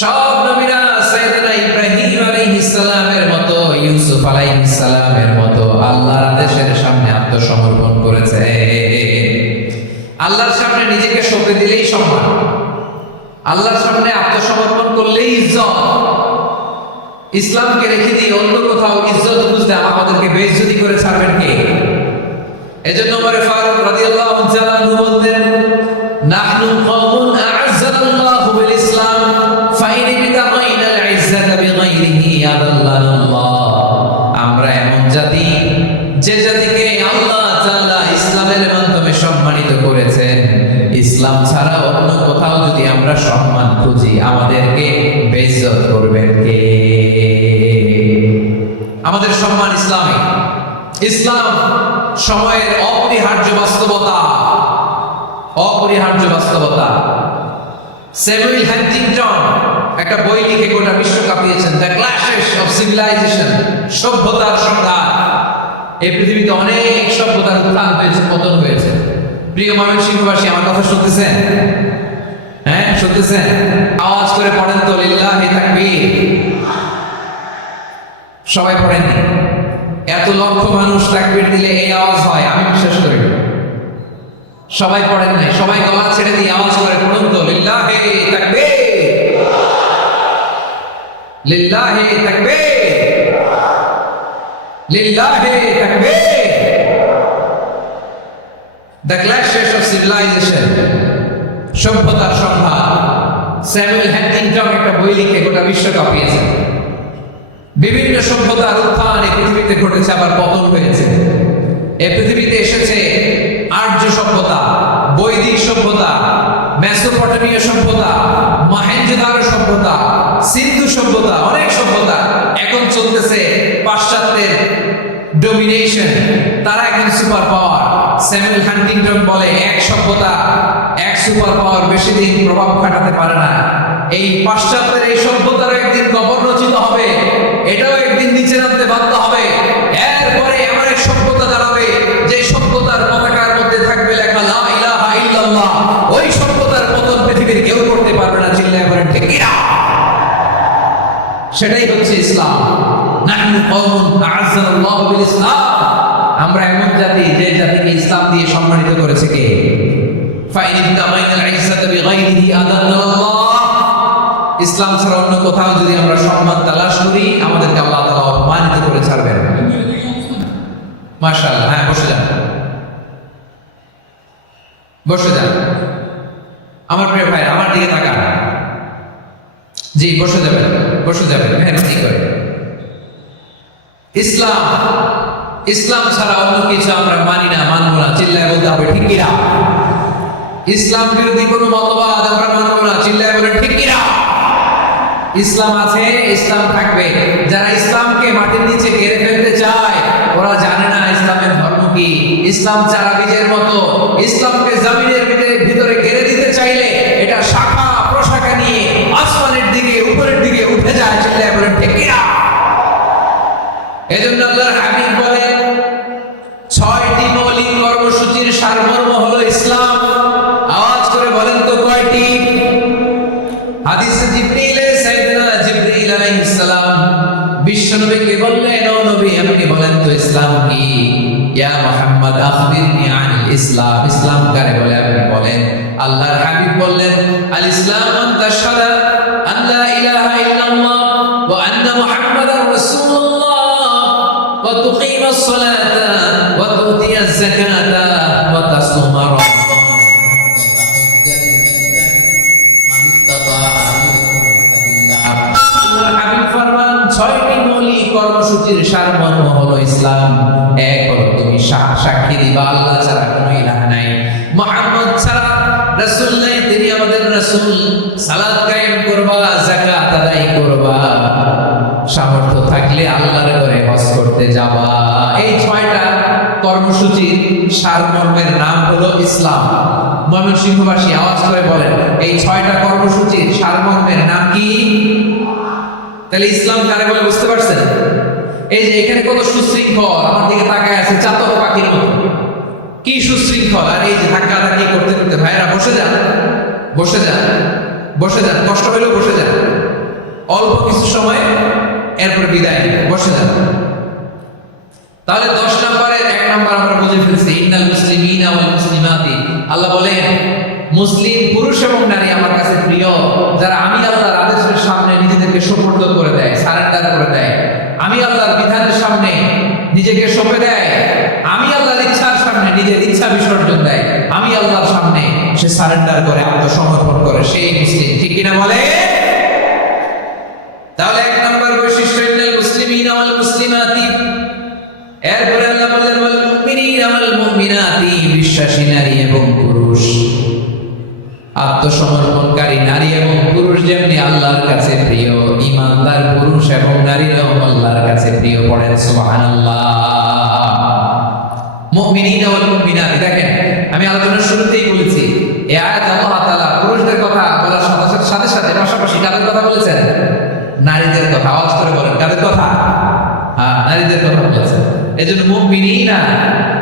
সব নবীরা সাইয়েদনা ইব্রাহিম আলাইহিস সালামের মতো, ইউসুফ আলাইহিস সালামের মতো আল্লাহর আদেশের সামনে আত্মসমর্পণ করেছে। আল্লাহর সামনে নিজেকে সঁপে দিলেই সম্মান, আল্লাহর সামনে আত্মসমর্পণ করলেই ইজ্জত। ইসলামকে রেখে দিয়ে অন্য কোথাও ইজ্জত খুঁজতে আমাদেরকে বেইজ্জতি করে ছাড়বেন কে? এজন্য ওমর ফারুক রাদিয়াল্লাহু তাআলা আনহু বলতেন, নাহনু কওমুন আ'আজ্জানাল্লাহু বিল ইসলাম ফাইন বিতাগাইনাল ইজ্জাতা বিগাইরিহি আদাল্লানাল্লাহ। আমরা এমন জাতি, যে জাতিকে আল্লাহ তাআলা ইসলামের মাধ্যমে সম্মানিত করেছেন। ইসলাম ছাড়া অন্য কোথাও যদি আমরা সম্মান খুঁজি, আমাদেরকে বেইজ্জত করবেন কে? আমাদের সম্মান ইসলামে। ইসলাম সময়ের অপরিহার্য বাস্তবতা, অপরিহার্য বাস্তবতা। স্যামুয়েল হান্টিংটন একটা বই লিখে গোটা বিশ্ব কাঁপিয়েছেন, দ্য ক্ল্যাশেস অফ সিভিলাইজেশন, সভ্যতার সংঘাত। এই পৃথিবীতে অনেক সভ্যতার উত্থান হয়েছে, পতন হয়েছে। প্রিয় ময়মনসিংহবাসী, আমার কথা শুনতেছেন? হ্যাঁ, শুনতেছেন? আওয়াজ করে পড়েন তো, লিল্লাহি তাকবীর। সবাই পড়েননি? এত লক্ষ মানুষ তাকবীর দিলে এই আওয়াজ হয়, আমি বিশ্বাস করি না। সবাই পড়েন নাই? সবাই গলা ছেড়ে দিয়ে আওয়াজ করে পড়ুন তো, লিল্লাহি তাকবীর, লিল্লাহি তাকবীর, লিল্লাহি তাকবীর। দ্য ক্ল্যাশেস অফ সিভিলাইজেশন, সভ্যতার সংঘাত। স্যামুয়েল হান্টিংটন একটা বই লিখে গোটা বিশ্ব কাঁপিয়েছে। বিভিন্ন সভ্যতার উত্থান এই পৃথিবীতে ঘটেছে, আবার পতন হয়েছে। এই পৃথিবীতে এসেছে আর্য সভ্যতা, বৈদিক সভ্যতা, মেসোপটেমীয় সভ্যতা, মহেঞ্জোদারো সভ্যতা, সিন্ধু সভ্যতা, অনেক সভ্যতা। এখন চলতেছে পাশ্চাত্যের ডোমিনেশন, তারা এখন সুপার পাওয়ার। স্যামুয়েল হান্টিংটন বলে, এক সভ্যতা, এক সুপার পাওয়ার বেশি দিন প্রভাব খাটাতে পারে না। এই পাশ্চাত্যের এই সভ্যতার একদিন কবর রচিত হবে, এটাও একদিন নিচে নামতে বাধ্য হবে। এরপরে এমন এক সভ্যতা দাঁড়াবে যে সভ্যতার পতাকার মধ্যে থাকবে লেখা লা ইলাহা ইল্লাল্লাহ। ওই সভ্যতার পতন পৃথিবীর কেউ করতে পারবে না। চিল্লায় বলেন ঠিক কিনা? সেটাই হচ্ছে ইসলাম। নাহনু কওমুন আ'আজ্জানাল্লাহু বিল ইসলাম। আমরা এমন জাতি, যে জাতিকে ইসলাম দিয়ে সম্মানিত করেছে কে? ফাইন ইবতাগাইনাল ইজ্জাতা বিগাইরিহি আযাল্লাল্লাহ। ইসলাম ছাড়া অন্য কোথাও যদি আমরা সম্মান তালাশ করি, আমাদেরকে আল্লাহ তাআলা অপমানিত করে ছাড়বেন। মাশাআল্লাহ। হ্যাঁ, বসে যান, বসে যান। আমার প্রিয় ভাই, আমার দিকে তাকান। জি, বসে যাবেন, বসে যাবেন, মেহরবানি করে। ইসলাম, ইসলাম ছাড়া অন্য কিছু আমরা মানি না, মানব না। চিল্লায় বলতে হবে ঠিক কিনা? ইসলাম বিরোধী কোনো মতবাদ আমরা মানব না। চিল্লায় বলেন ঠিক কিনা? ইসলাম আছে, ইসলাম থাকবে। যারা ইসলামকে মাটির নিচে গেড়ে ফেলতে চায়, ওরা জানে না ইসলামের ধর্ম কি। ইসলাম চারা বীজের মতো। ইসলামকে জমিনের ভিতরে গেড়ে দিতে চাইলে এটা শাখা প্রশাখা নিয়ে আসমানের দিকে, উপরের দিকে উঠে যায়। চিল্লায় বলেন ঠিক কিনা? এজন্য আল্লাহর হাবিব বলেন, 6টি মৌলিক কর্মসূচির সারমর্ম হলো ইসলাম। আওয়াজ করে বলেন তো কয়টি? হাদিসে সাইয়েদনা জিবরিল আলাইহিস সালাম বিশ্বনবীকে বললেন, ও নবী, আপনি বলেন তো ইসলাম কি? ইয়া মুহাম্মদ আখবিরনি আনিল ইসলাম। ইসলাম কারে বলে আপনি বলেন। আল্লাহর হাবিব বললেন, আল ইসলাম আন তাশহাদা আন লা ইলাহা ইল্লাল্লাহ ওয়া আন্না মুহাম্মাদার রাসূলুল্লাহ ওয়া তুকিমাস সালাতা ওয়া তুতিয়াজ যাকাতা ওয়া তাসুমা কর্মসূচির সারমর্ম হলো ইসলাম। এক হলো তুমি সাক্ষী দিবা আল্লাহ ছাড়া কোনো ইলাহ নাই, মুহাম্মদ ছাড়া রাসূল নাই, তিনি আমাদের রাসূল। সালাত কায়েম করবা, যাকাত আদায় করবা, সামর্থ্য থাকলে আল্লাহর ঘরে হজ করতে যাবা। এই 6টা কর্মসূচির সারমর্মের নাম হলো ইসলাম। ময়মনসিংহবাসী আওয়াজ করে বলেন, এই 6টা কর্মসূচির সারমর্মের নাম কি? তাহলে ইসলাম কারে বলে বুঝতে পারছেন? এই যে এখানে কত সুশৃঙ্খল, আমার দিকে তাকায় আছে চাতক পাখির মতো। কি সুশৃঙ্খল! আর এই যে ধাক্কা ধাক্কি করতে করতে, ভাইরা বসে যান, বসে যান, বসে যান। কষ্ট হইলেও বসে যান, অল্প কিছু সময়, এরপর বিদায়। বসে যান। তাহলে 10 নম্বরের 1 নম্বর আমরা বুঝে ফেলছি, ইন্নাল মুসলিমিনা ওয়াল মুসলিমাতি। আল্লাহ বলেন, মুসলিম পুরুষ এবং নারী আমার কাছে প্রিয়, যারা আমি আল্লাহর আদেশের সামনে নিজেদেরকে সুপর্দ করে দেয়, সারেন্ডার করে দেয়। আমি আল্লাহর বিধানের সামনে নিজেকে সঁপে দেয়। আমি আল্লাহর ইচ্ছার সামনে নিজের ইচ্ছা বিসর্জন দেয়। আমি আল্লাহর সামনে সে সারেন্ডার করে, আত্মসমর্পণ করে, সেই মুসলিম। ঠিক কিনা বলে? তাহলে 1 নম্বর বৈশিষ্ট্য ইন্নাল মুসলিমিনা ওয়াল মুসলিমাতি। এরপরে আল্লাহ বললেন, ওয়াল মুমিনিনা ওয়াল মুমিনাতি, বিশ্বাসী নারী এবং পুরুষ। আত্মসমর্পণকারী নারী এবং পুরুষ যেমনি আল্লাহর কাছে প্রিয়, ঈমানদার পুরুষ এবং নারীরাও আল্লাহর কাছে প্রিয়। পড়েন সুবহানাল্লাহ। মুমিনিনা ওয়াল মুমিনাত। দেখেন, আমি আলোচনার শুরুতেই বলেছি, এই পাশাপাশি কাদের কথা বলেছেন? নারীদের কথা। আওয়াজ করে বলেন, কাদের কথা? হ্যাঁ, নারীদের কথা বলেছেন। এজন্য মুমিনিনা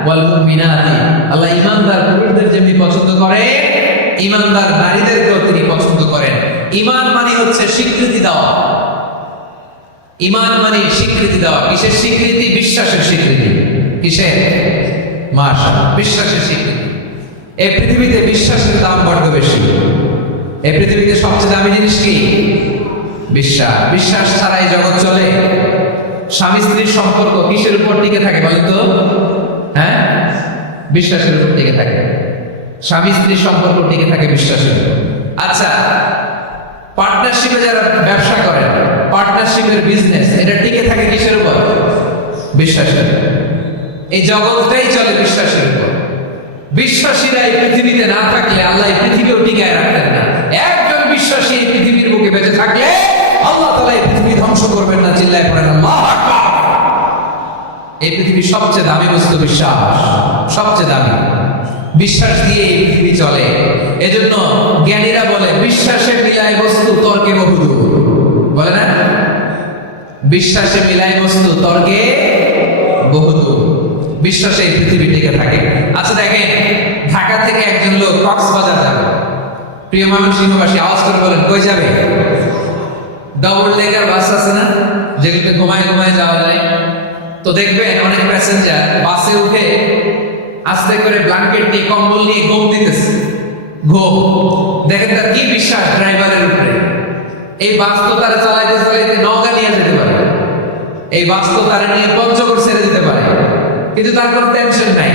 ওয়াল মুমিনাতি, আল্লাহ ঈমানদার পুরুষদের যেমনি পছন্দ করে, ঈমানদার নারীদেরকেও তিনি পছন্দ করেন। ঈমান মানে হচ্ছে স্বীকৃতি দেওয়া। ঈমান মানে স্বীকৃতি দেওয়া। কিসের স্বীকৃতি? বিশ্বাসের স্বীকৃতি। কিসের? মাশাআল্লাহ, বিশ্বাসের স্বীকৃতি। এই পৃথিবীতে বিশ্বাসের দাম বড্ড বেশি। এই পৃথিবীতে সবচেয়ে দামি জিনিস কি? বিশ্বাস। বিশ্বাস ছাড়া এই জগৎ চলে? স্বামী স্ত্রীর সম্পর্ক কিসের উপর টিকে থাকে বলেন তো? হ্যাঁ, বিশ্বাসের উপর টিকে থাকে। স্বামী স্ত্রীর সম্পর্ক টিকে থাকে বিশ্বাসের উপর। আচ্ছা, পার্টনারশিপে যারা ব্যবসা করেন, পার্টনারশিপের বিজনেস, এটা টিকে থাকে কিসের উপর? বিশ্বাসের। এই জগৎটাই চলে বিশ্বাসের উপর। বিশ্বাসীরা এই পৃথিবীতে না থাকলে আল্লাহ এই পৃথিবীও টিকায় রাখতেন না। একজন বিশ্বাসী এই পৃথিবীর বুকে বেঁচে থাকলে আল্লাহ তাআলা এই পৃথিবী ধ্বংস করবেন না। চিল্লায় পড়েন আল্লাহু আকবার। এই পৃথিবীর সবচেয়ে দামি বস্তু বিশ্বাস, সবচেয়ে দামি। বিশ্বাস দিয়ে এই পৃথিবী চলে। এজন্য জ্ঞানীরা বলে বিশ্বাসে মিলায় বস্তু, তর্কে বহুদূর। বলে না? বিশ্বাসে মিলায় বস্তু, তর্কে বহুদূর। বিশ্বাসে এই পৃথিবী টিকে থাকে। আচ্ছা দেখেন, ঢাকা থেকে একজন লোক কক্সবাজার যাবে। প্রিয় ময়মনসিংহবাসী, আওয়াজ করে বলেন, কই যাবে? ডাবল ডেকার বাস আছে না, যেগুলোতে ঘুমায় ঘুমায় যাওয়া যায়। তো দেখবেন অনেক প্যাসেঞ্জার বাসে উঠে আস্তে করে ব্ল্যাঙ্কেট নিয়ে, কম্বল নিয়ে ঘুম দিতেছে। ঘুম দেখেন তার কি বিশ্বাস ড্রাইভারের উপরে। এই বাস তো তারা চালাইতে চালাইতে নওগাঁ নিয়ে যেতে পারে, এই বাস তো তারা নিয়ে পঞ্চগড় ছেড়ে দিতে পারে, কিন্তু তার কোনো টেনশন নাই।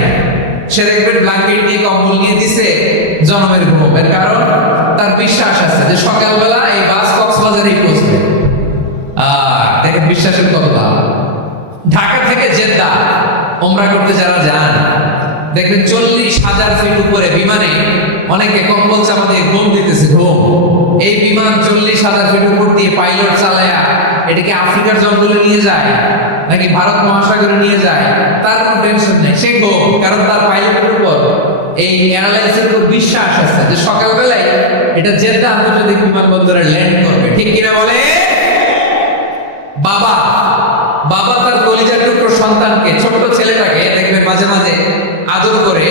সে দেখবেন ব্ল্যাঙ্কেট নিয়ে, কম্বল নিয়ে দিছে জনমের ঘুম। এর কারণ তার বিশ্বাস আছে যে সকালবেলা এই বাস কক্সবাজারেই পৌঁছবে। দেখেন বিশ্বাসের কত দাম। ঢাকা থেকে জেদ্দা ওমরা করতে যারা যান, দেখবেন 40,000 ফিট উপরে বিমানে অনেকে কম্বল চাপা দিয়ে ঘুম দিতেছে। ঘুম। এই বিমান 40,000 ফিট উপর দিয়ে পাইলট চালায়া এটাকে আফ্রিকার জঙ্গলে নিয়ে যায় নাকি ভারত মহাসাগরে নিয়ে যায়, তার কোনো টেনশন নেই। সে ঘুম, কারণ তার পাইলটের উপর, এই এয়ারলাইন্সের উপর বিশ্বাস আছে যে সকালবেলায় এটা জেদ্দা আন্তর্জাতিক বিমানবন্দরে ল্যান্ড করবে। ঠিক কিনা বলে? বাবা বাবা তার কলিজার টুকরো সন্তানকে, ছোট্ট ছেলেটাকে দেখবেন মাঝে মাঝে আদর করে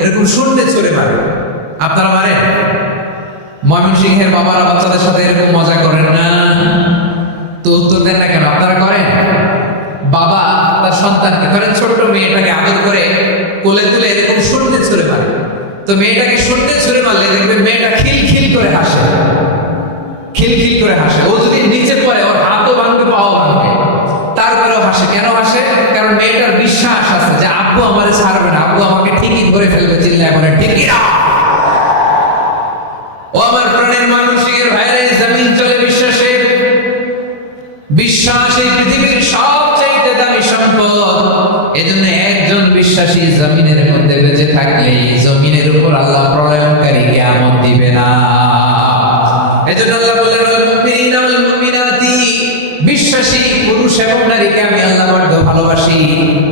এরকম শূন্যে ছুঁড়ে মারে। আপনারা মারেন? ময়মনসিংহের বাবারা বাচ্চাদের সাথে এরকম মজা করেন না? তো উত্তর দেন না কেন? আপনারা করেন? বাবা তার সন্তানকে, করেন ছোট্ট মেয়েটাকে আদর করে কোলে তুলে এরকম শূন্যে ছুঁড়ে মারে। তো মেয়েটাকে শূন্যে ছুঁড়ে মারলে দেখবেন মেয়েটা খিলখিল করে হাসে, খিলখিল করে হাসে। ও যদি নিচে পড়ে ওর হাতও ভাঙবে, পাও ভাঙবে, তারপরেও হাসে। কেন হাসে? কারণ মেয়েটার বিশ্বাস আছে যে আব্বু আমারে ছাড়বে না, আব্বু আমাকে ঠিকই ধরে ফেলবে। চিল্লায় বলে ঠিকই না। ও আমার প্রাণের ময়মনসিংহের ভাইরা, জমিন চলে বিশ্বাসে। বিশ্বাস এই পৃথিবীর সবচেয়ে দামি সম্পদ। এজন্য একজন বিশ্বাসী জমিনের মধ্যে বেঁচে থাকলে জমিনের উপর আল্লাহ প্রলয়ঙ্কারী কিয়ামত দিবে না। এজন্য আল্লাহ বলেন, মুমিনিনা ওয়াল মুমিনাতি, বিশ্বাসী পুরুষ এবং নারীকে আমি আল্লাহ বড় ভালোবাসি।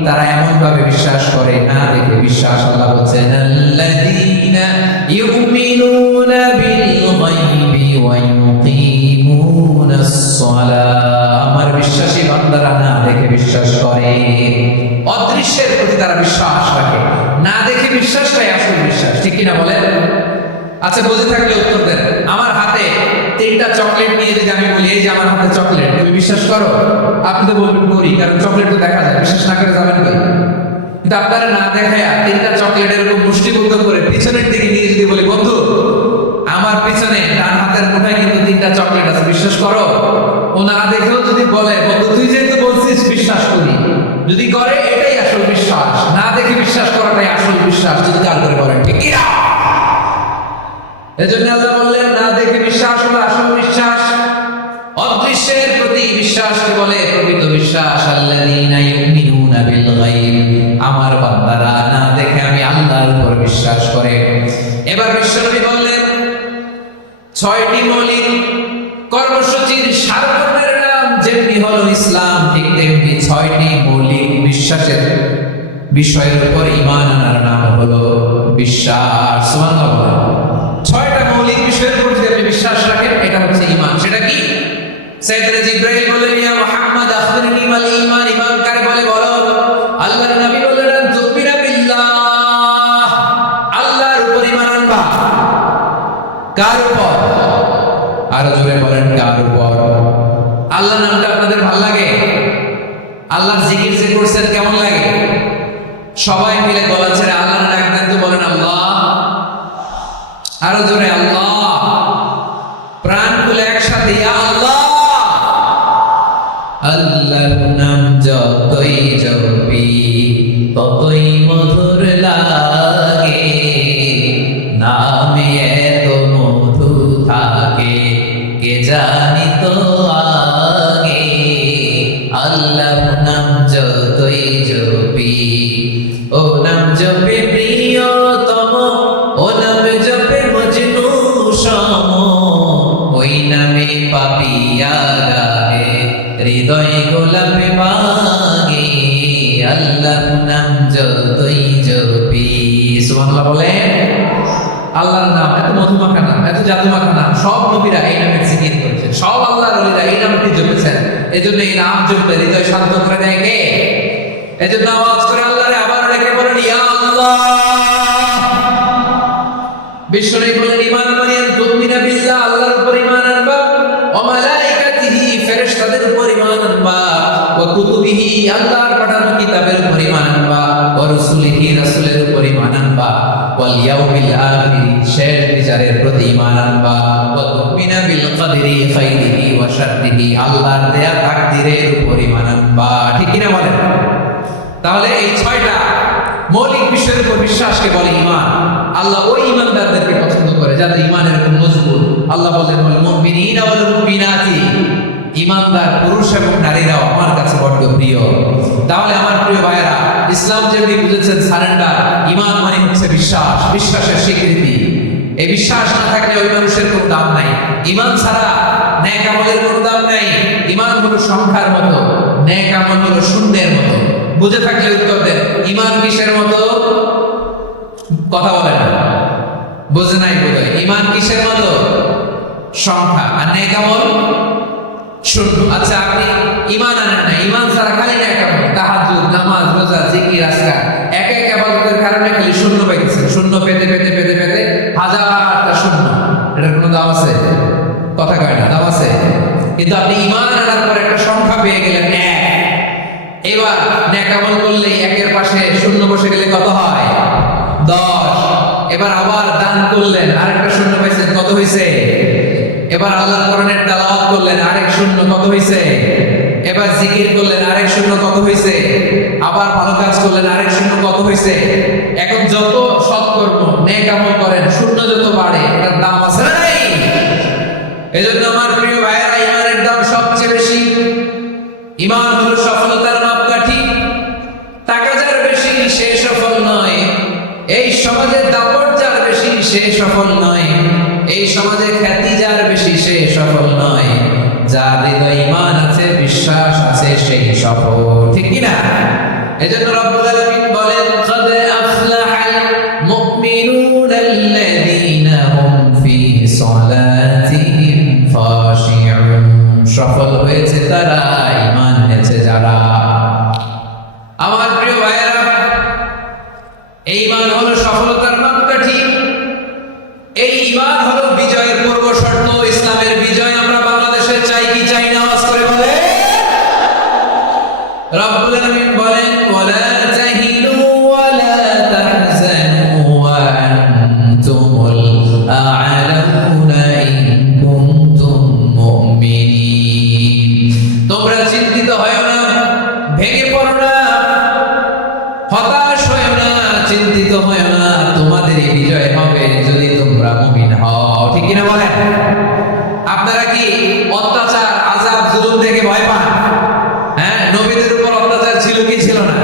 তারা এমন ভাবে বিশ্বাস করে, না দেখে বিশ্বাস। আল্লাহ বলেন, আল্লাযীনা ইউমিনুনা বিল গায়বি ওয়া ইউকিমুনাস সালাহ। আমার বিশ্বাসী বান্দারা না দেখে বিশ্বাস করে। অদৃশ্যের প্রতি তারা বিশ্বাস রাখে, না দেখে বিশ্বাসটাই আসল বিশ্বাস। ঠিক কিনা বলেন? আচ্ছা, বুঝে থাকলে উত্তর দেন। আমার হাতে 3টা চকলেট নিয়ে যদি আমি বলি, এই যে আমার হাতে চকলেট, তুমি বিশ্বাস করো? আপনি তো বলবেন করি, কারণ চকলেট তো দেখা যায়। বিশ্বাস না করে যাবেন কই? কিন্তু আপনারা না দেখায় 3টা চকলেট এরকম মুষ্টিবদ্ধ করে পিছনের দিকে নিয়ে যদি বলি, বন্ধু আমার পিছনে ডান হাতের মুঠায় কিন্তু 3টা চকলেট আছে, বিশ্বাস করো? ও না দেখেও যদি বলে, বন্ধু তুই যেহেতু বলছিস বিশ্বাস করি, যদি করে এটাই আসল বিশ্বাস। না দেখে বিশ্বাস করাটাই আসল বিশ্বাস, যদি কার করে বলেন ঠিক কি না? এজন্য আল্লাহ বললেন, না দেখে বিশ্বাস হলো আসল বিশ্বাস। অদৃশ্যের প্রতি বিশ্বাসকে বলে প্রকৃত বিশ্বাস। আল্লাযীনা ইউমিনুনা বিল গায়ব, আমার বান্দারা না দেখে আমি আল্লাহর উপর বিশ্বাস করে। এবার বিশ্বনবী বললেন, 6টি মৌলিক কর্মসূচির সারমর্মের নাম যেমনি হলো ইসলাম, ঠিক তেমনি 6টি মৌলিক বিশ্বাসের বিষয়ের উপর ঈমান আনার নাম হলো বিশ্বাস। সুবহানাল্লাহ। 6টা মৌলিক বিষয়ের উপর যদি আপনি বিশ্বাস রাখেন, এটা হচ্ছে ঈমান। সেটা কি? সাইয়েদনা জিবরাইল বললেন, ইয়া মুহাম্মদ আখবিরনি মাল ঈমান। ঈমান কারে বলে বলো। আল্লাহর নবী বললেন, তুমিনা বিল্লাহ, আল্লাহর উপর ঈমান আনবা। কার উপর? আরো জোরে বলেন, কার উপর? আল্লাহর নামটা আপনাদের ভালো লাগে? আল্লাহর জিকির যে করছেন কেমন লাগে? সবাই মিলে গলা ছেড়ে আল্লাহর ডাক দেন তো, বলেন আল্লাহ। আরো জোরে আল্লাহ। প্রাণ খুলে একসাথে ইয়া আল্লাহ। আল্লাহর নাম যতই জপি ততই মধুর লাগে, নামে এত মধু থাকে কে জানি তো আগে। আল্লাহর নাম যতই জপি, ও নাম জপে প্রিয়তম, ও নাম জপে মজনু সম, ওই নামে পাপিয়া গায়ে হৃদয় গোলাপে বাগে। আল্লাহর নাম যতই জপি, সুবহানাল্লাহ বলেন। আল্লাহর নাম এত মধুমাখা নাম, এত জাদুমাখা নাম, সব নবীরা এই নামের জিকির করেছেন, সব আল্লাহর ওলিরা এই নামটি জপেছেন। এজন্য এই নাম জপলে হৃদয় শান্ত করে দেয় কে? এজন্য আওয়াজ করে আল্লাহরে আবার ডেকে বলেন ইয়া আল্লাহ। বিশ্বনবী বলেন, ঈমান মানে তুমিনা বিল্লাহ, আল্লাহর উপর ঈমান আনবা, ওয়া মালাইকাতিহি, ফেরেশতাদের উপর ঈমান আনবা, ওয়া কুতুবিহি, আল্লাহর পাঠানো কিতাবের উপর ঈমান আনবা, ওয়া রাসূলিহি, রাসূলের উপর ঈমান আনবা, ওয়াল ইয়াউমিল আখির, শেষ বিচারের প্রতি ঈমান আনবা, ওয়া তুমিনা বিল কদরি খাইরিহি ওয়া শাররিহি, আল্লাহর দেয়া তাকদীরের উপর ঈমান আনবা। ঠিক কি না বলেন? তাহলে এই ছয়টা মৌলিক বিষয়ের উপর বিশ্বাসকে বলে ঈমান। আল্লাহ ওই ঈমানদারদেরকে পছন্দ করে যাদের ঈমান এরকম মজবুত। আল্লাহ বলেন, ওয়াল মুমিনিনা ওয়াল মুমিনাতি, ঈমানদার পুরুষ এবং নারীরাও আমার কাছে বড় প্রিয়। তাহলে আমার প্রিয় ভাইয়েরা, ইসলাম যেমনি বুঝেছেন সারেন্ডার, ঈমান মানে হচ্ছে বিশ্বাস, বিশ্বাসের স্বীকৃতি। এই বিশ্বাস না থাকলে ওই মানুষের কোনো দাম নাই। ঈমান ছাড়া নেক আমলের কোনো দাম নাই। ঈমান হলো সংখ্যার মতো, নেক আমল হলো শূন্যের মতো। বুঝে থাকলে উত্তর দেন, ঈমান কিসের মতো? কথা বলেন না, বুঝে নাই বোধহয়। ঈমান কিসের মতো? সংখ্যা। আর নেক আমল শূন্য। আচ্ছা, আপনি ঈমান আনেন না, ঈমান ছাড়া খালি নেক আমল, তাহাজ্জুদ, নামাজ, রোজা, জিকির, আজকার, এক এক ইবাদতের কারণে খালি শূন্য পাইতেছেন। শূন্য পেতে পেতে পেতে পেতে হাজারটা শূন্য। এটার কোনো দাম আছে? কথা কয় না, দাম আছে? কিন্তু আপনি ঈমান আনার পর একটা সংখ্যা পেয়ে গেলেন, এক। এবার নেক আমল করলে একের পাশে শূন্য বসে গেলে কত হয়? 10। এবার আবার দান করলেন, আরেকটা শূন্য পাইছেন, কত হইছে? এবার আল্লাহর কোরআনের তেলাওয়াত করলেন, আরেক শূন্য, কত হইছে? এবার জিকির করলেন, আরেক শূন্য, কত হইছে? আবার ভালো কাজ করলেন, আরেক শূন্য, কত হইছে? এখন যত সৎকর্ম নেক আমল করেন, শূন্য যত বাড়ে, এটার দাম আছে না নাই? এজন্য আমার প্রিয় ভাইয়েরা, ঈমানের দাম সবচেয়ে বেশি। ঈমান হলো সফলতার মাপকাঠি। টাকা যার বেশি সে সফল নয়, এই সমাজে দাপট যার বেশি সে সফল নয়, এই সমাজে খ্যাতি যার বেশি সে সফল নয়। যার হৃদয়ে ঈমান আছে, বিশ্বাস আছে, সেই সফল। ঠিক কি না? এজন্য রব্বুল আলামিন বলেন, قد أفلح المؤمنون الذين هم في صلاتهم خاشعون, সফল হয়েছে তারা, ঈমান এনেছে যারা। আমার প্রিয় ভাইয়েরা, এই ঈমান হলো সফলতার মাপকাঠি। এই ঈমান হলো বিজয়ের পূর্ব শর্ত। ইসলামের বিজয় আমরা বাংলাদেশে চাই কি চাই না? আওয়াজ করে বলে। রব্বুল আলামিন বলেন, ওয়ালা তাহিনু ওয়ালা তাহজানু ওয়া আনতুমুল আ'লাউনা ইন কুনতুম মুমিনিন। তোমরা চিন্তিত হয় না, ভেঙে পড়ো না, হতাশ হয় না, চিন্তিত হয় না, তোমাদেরই বিজয় হবে যদি তোমরা মুমিন হও। ঠিক কিনা বলেন? আপনারা কি অত্যাচার, আযাব, জুলুম দেখে ভয় পান? হ্যাঁ, নবীদের উপর অত্যাচার ছিল কি ছিল না?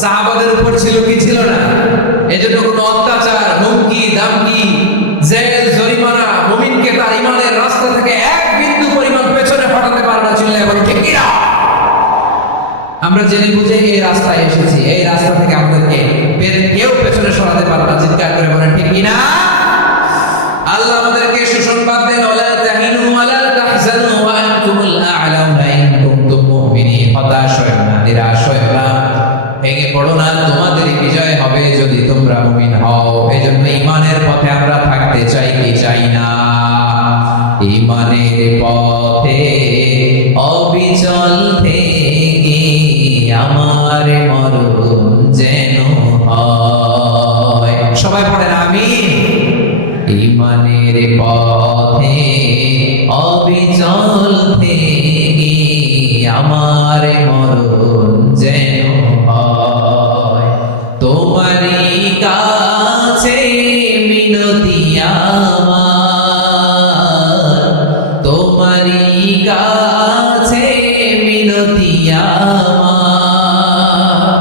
সাহাবাদের উপর ছিল কি ছিল না? এজন্য কোনো অত্যাচার, হুমকি, দামকি, জেল, জরিমানা মুমিনকে তার ঈমানের রাস্তা থেকে এক বিন্দু পরিমাণ পেছনে হটাতে পারে না। চিল্লায় বলো ঠিক কি না? আমরা জেনে বুঝে এই রাস্তায় এসেছি, এই রাস্তা থেকে আমাদেরকে কেউ পেছনে সরাতে পারে না। চিৎকার করে বলেন ঠিক কি না? আল্লাহ আমাদেরকে সুসংবাদ দেন, ওয়ালা তাহিনু ওয়ালা মুমিন হও। এজন্য ঈমানের পথে আমরা থাকতে চাই কি চাই না? ঈমানের পথে অবিচল থেকে আমার মরণ যেন হয়। সবাই পড়েন আমিন। ঈমানের পথে অবিচল থেকে আমার মরণ যেন হয়। তোমারই কাছে মিনতি আমার, তোমারই কাছে মিনতি আমার,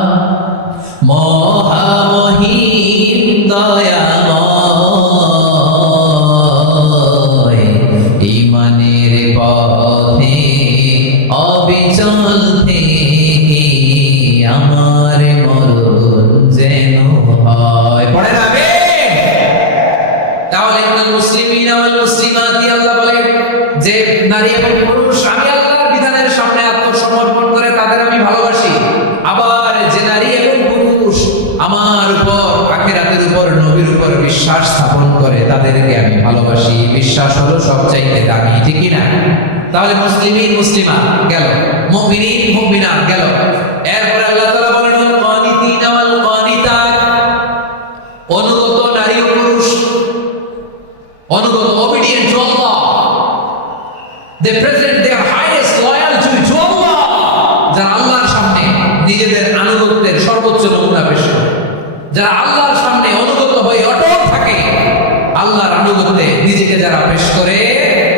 মহামহিম দয়াময়। ঈমানের পথে অবিচল থেকে আমার মরণ যেন হয়। পড়েন আমিন। তাহলে ইন্নাল মুসলিমিনা ওয়াল মুসলিমাতি, আল্লাহ বলেন যে নারী এবং পুরুষ আমি আল্লাহর বিধানের সামনে আত্মসমর্পণ করে তাদের আমি ভালোবাসি। আবার যে নারী এবং পুরুষ আমার উপর, আখিরাতের উপর, নবীর উপর বিশ্বাস স্থাপন করে তাদেরকে আমি ভালোবাসি। বিশ্বাস হলো সবচাইতে দামি, ঠিক কি না? তাহলে মুসলিমিন মুসলিমা গেল, মুমিনিন মুমিনাত গেল। এরপর আল্লাহ তাআলা বলেন ওয়াল কানিতিনা ওয়াল কানিতাত, অনুগত নারী ও পুরুষ, অনুগত, obedient to Allah, they present their highest loyalty to Allah, যারা আল্লাহর সামনে নিজেদের আনুগত্যের সর্বোচ্চ নমুনা পেশ করে, যারা আল্লাহর সামনে অনুগত হয়ে অটল থাকে, আল্লাহর আনুগত্যে নিজেকে যারা পেশ করে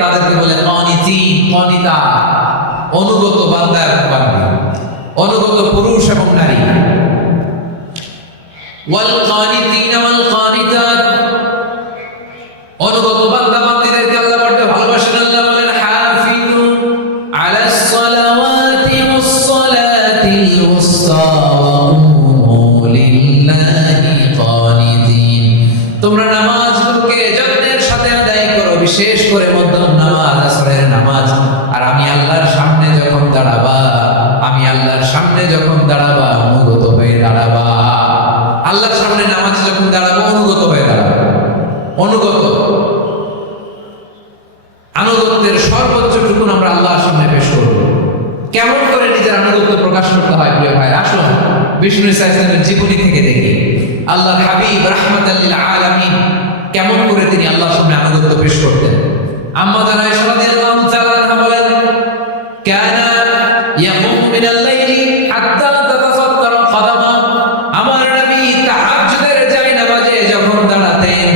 তাদেরকে বলে কানিতিন, কানিতা, অনুগত বান্দা এবং বান্দী, অনুগত পুরুষ এবং নারী। ওয়াল কানিতিনা ওয়াল কানিতাত, অনুগত বান্দা বান্দীদেরকে আল্লাহ বড় ভালোবাসেন। আল্লাহ বলেন হাফিজু আলাস সালাওয়াতি ওয়াস সালাতিল উসতা ওয়া কুমু লিল্লাহি কানিতিন, তোমরা নামাজগুলোকে যত্নের সাথে আদায় করো, বিশেষ করে মধ্যম নামাজ, আসরের নামাজ। আর আমি আল্লাহর সামনে যখন দাঁড়াবা, আমি আল্লাহর সামনে যখন দাঁড়াবা অনুগত হয়ে দাঁড়াবা। আল্লাহর সামনে নামাজে যখন দাঁড়াবো অনুগত হয়ে দাঁড়াবো। অনুগত, আনুগত্যের সর্বোচ্চ টুকুন আমরা আল্লাহর সামনে পেশ করব। কেমন করে নিজের আনুগত্য প্রকাশ করতে হয় প্রিয় ভাই, আসুন বিষ্ণু ইসলামের জীবনী থেকে দেখি আল্লাহর হাবিব রাহমাতাল লিল আলামিন কেমন করে তিনি আল্লাহর সামনে আনুগত্য পেশ করতেন। আম্মা জানা আয়েশা রাদিয়াল্লাহু তাআলা আনহা বলেন কানা ইয়াকুমু মিনাল লাইলি হাত্তা তাতাফাক্কারা কদামা, আমার নবী তাহাজ্জুদের জায়নামাজে যখন দাঁড়াতেন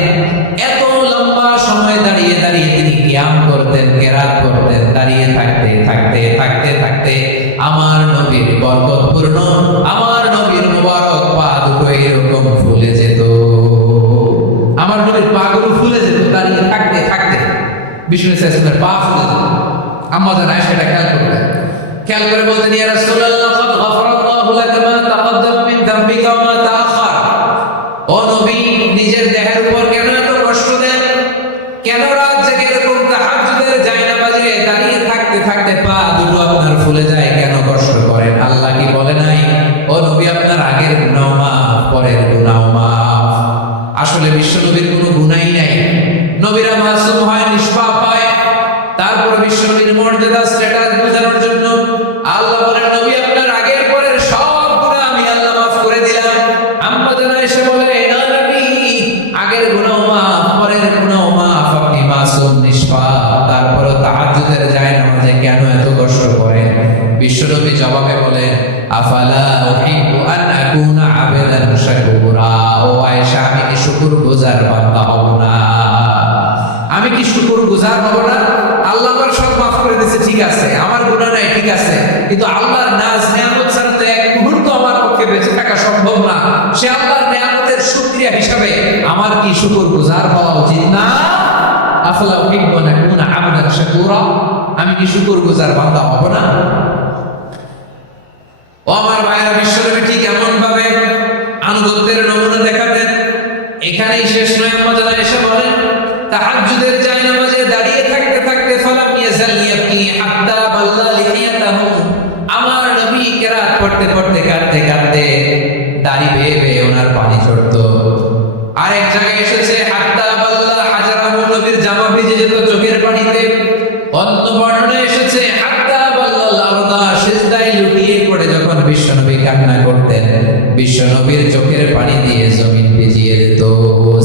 এত লম্বা সময় দাঁড়িয়ে দাঁড়িয়ে তিনি কিয়াম করতেন, কেরাত করতেন। দাঁড়িয়ে থাকতে থাকতে থাকতে থাকতে আমার নবীর বরকতপূর্ণ, আমার নবীর মুবারক পা দুটো এরকম ফুলে যেত, আমার নবীর পাগুলো ফুলে যেত দাঁড়িয়ে থাকতে থাকতে। বিষ্ণু ইসলামের পা ফুলে যেত। আম্মা জান আয়েশা এটা খেয়াল করতেন। খেয়াল করে বলতেন ইয়া রাসূলুল্লাহ ক্বাদ গাফারাল্লাহু লাকা মা তাকাদ্দাম মিন যামবিকা ওয়া মা তাআখার, ও নবী নিজের দেহের উপর কেন এত কষ্ট দেন? কেন রাত জেগে এরকম তাহাজ্জুদের জায়নামাজে দাঁড়িয়ে থাকতে থাকতে পা দুটো আপনার ফুলে যায়, কেন কষ্ট করেন? আল্লাহ কি বলে নাই ও নবী আপনার আগের গুনাহ মাফ, পরের গুনাহ মাফ? আসলে বিশ্ব নবীর কোনো গুনাহই নাই। নবীরা মাসুম হয়, নিষ্পাপ হয়। তারপর বিশ্ব নবীর মর্যাদা স্ট্যাটাস বোঝানোর জন্য আল্লাহ বলেন নবী আপনার আগের পরের সব গুনাহ আমি আল্লাহ মাফ করে দিলাম। আম্মা জানা এসে বলে না নবী আগের গুনাহ মাফ, পরের গুনাহ মাফ, আপনি মাসুম নিষ্পাপ, তারপরও তাহাজ্জুদের জায়নামাজে কেন এত কষ্ট করেন? বিশ্ব নবী জবাবে বলেন আফালা উহিব্বু আন আকুনা আবদান শাকুরা, ও আয়েশা আমি কি শুকরগুজার বান্দা হব না? আমি কি শুকরগুজার হব না? আল্লাহ আমার সব মাফ করে দিয়েছে, ঠিক আছে, আমার গুনাহ নাই, ঠিক আছে, কিন্তু আল্লাহর নাজ নিয়ামত ছাড়া তো এক মুহূর্ত আমার পক্ষে বেঁচে থাকা সম্ভব না। সে আল্লাহর নিয়ামতের শুকরিয়া হিসাবে আমার কি শুকরগুজার হওয়া উচিত না? আফালা উহিব্বু আন আকুনা আবদান শাকুরা, আমি কি শুকরগুজার বান্দা হব না? ও আমার ভাইরা, বিশ্বনবী ঠিক এমন ভাবে আনুগত্যের নমুনা দেখাতেন। এখানেই শেষ নয়, মজা এসে বলেন তাহাজ্জুদের জায়নামাজে দাঁড়িয়ে থাকতে থাকতে ফালাম ইয়াজাল ইয়াবকি হাত্তা বাল্লা লিহিয়াতাহু, আমার নবী কেরাত পড়তে পড়তে কাঁদতে কাঁদতে দাড়ি বেয়ে বেয়ে ওনার পানি ঝরতো।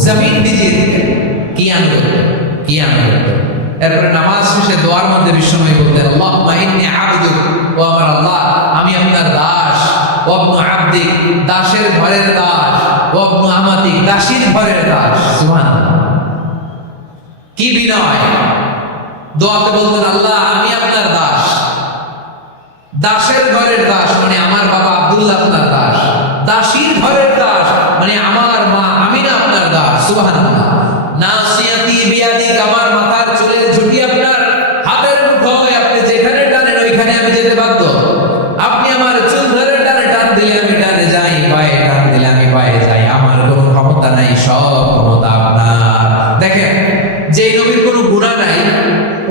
জমিন ভিজিয়ে দিতেন। কি আনুগত্য, কি আনুগত্য! এরপরে নামাজ শেষে দোয়ার মধ্যে বিশ্বনবী বলতেন, আল্লাহুম্মা ইন্নী আবদুক, ও আমার আল্লাহ আমি আপনার দাস, ওয়া ইবনু আবদিক, দাসের ঘরের দাস, ওয়া ইবনু আমাতিক, দাসীর ঘরের দাস। সুবহানাল্লাহ, কি বিনয়! দোয়াতে বলতেন, আল্লাহ আমি আপনার দাস, দাসের ঘরের দাস মানে আমার বাবা আব্দুল্লাহ আপনার দাস, দাসীর ঘরের দাস মানে আমার মা আমিনা আপনার দাস। সুবহানাল্লাহ। নাসিয়াতি বিয়াদিক, আমার মাথার চুলের ঝুঁটি আপনার হাতের মুঠোয়, আপনি যেখানে টানেন ওইখানে আমি যেতে বাধ্য। আপনি আমার চুল ধরে টান দিলে আমি টানে যাই, পায়ে টান দিলে আমি পায়ে যাই, আমার কোনো ক্ষমতা নাই, সব ক্ষমতা আপনার। দেখেন, যে নবীর কোনো গুনাহ নাই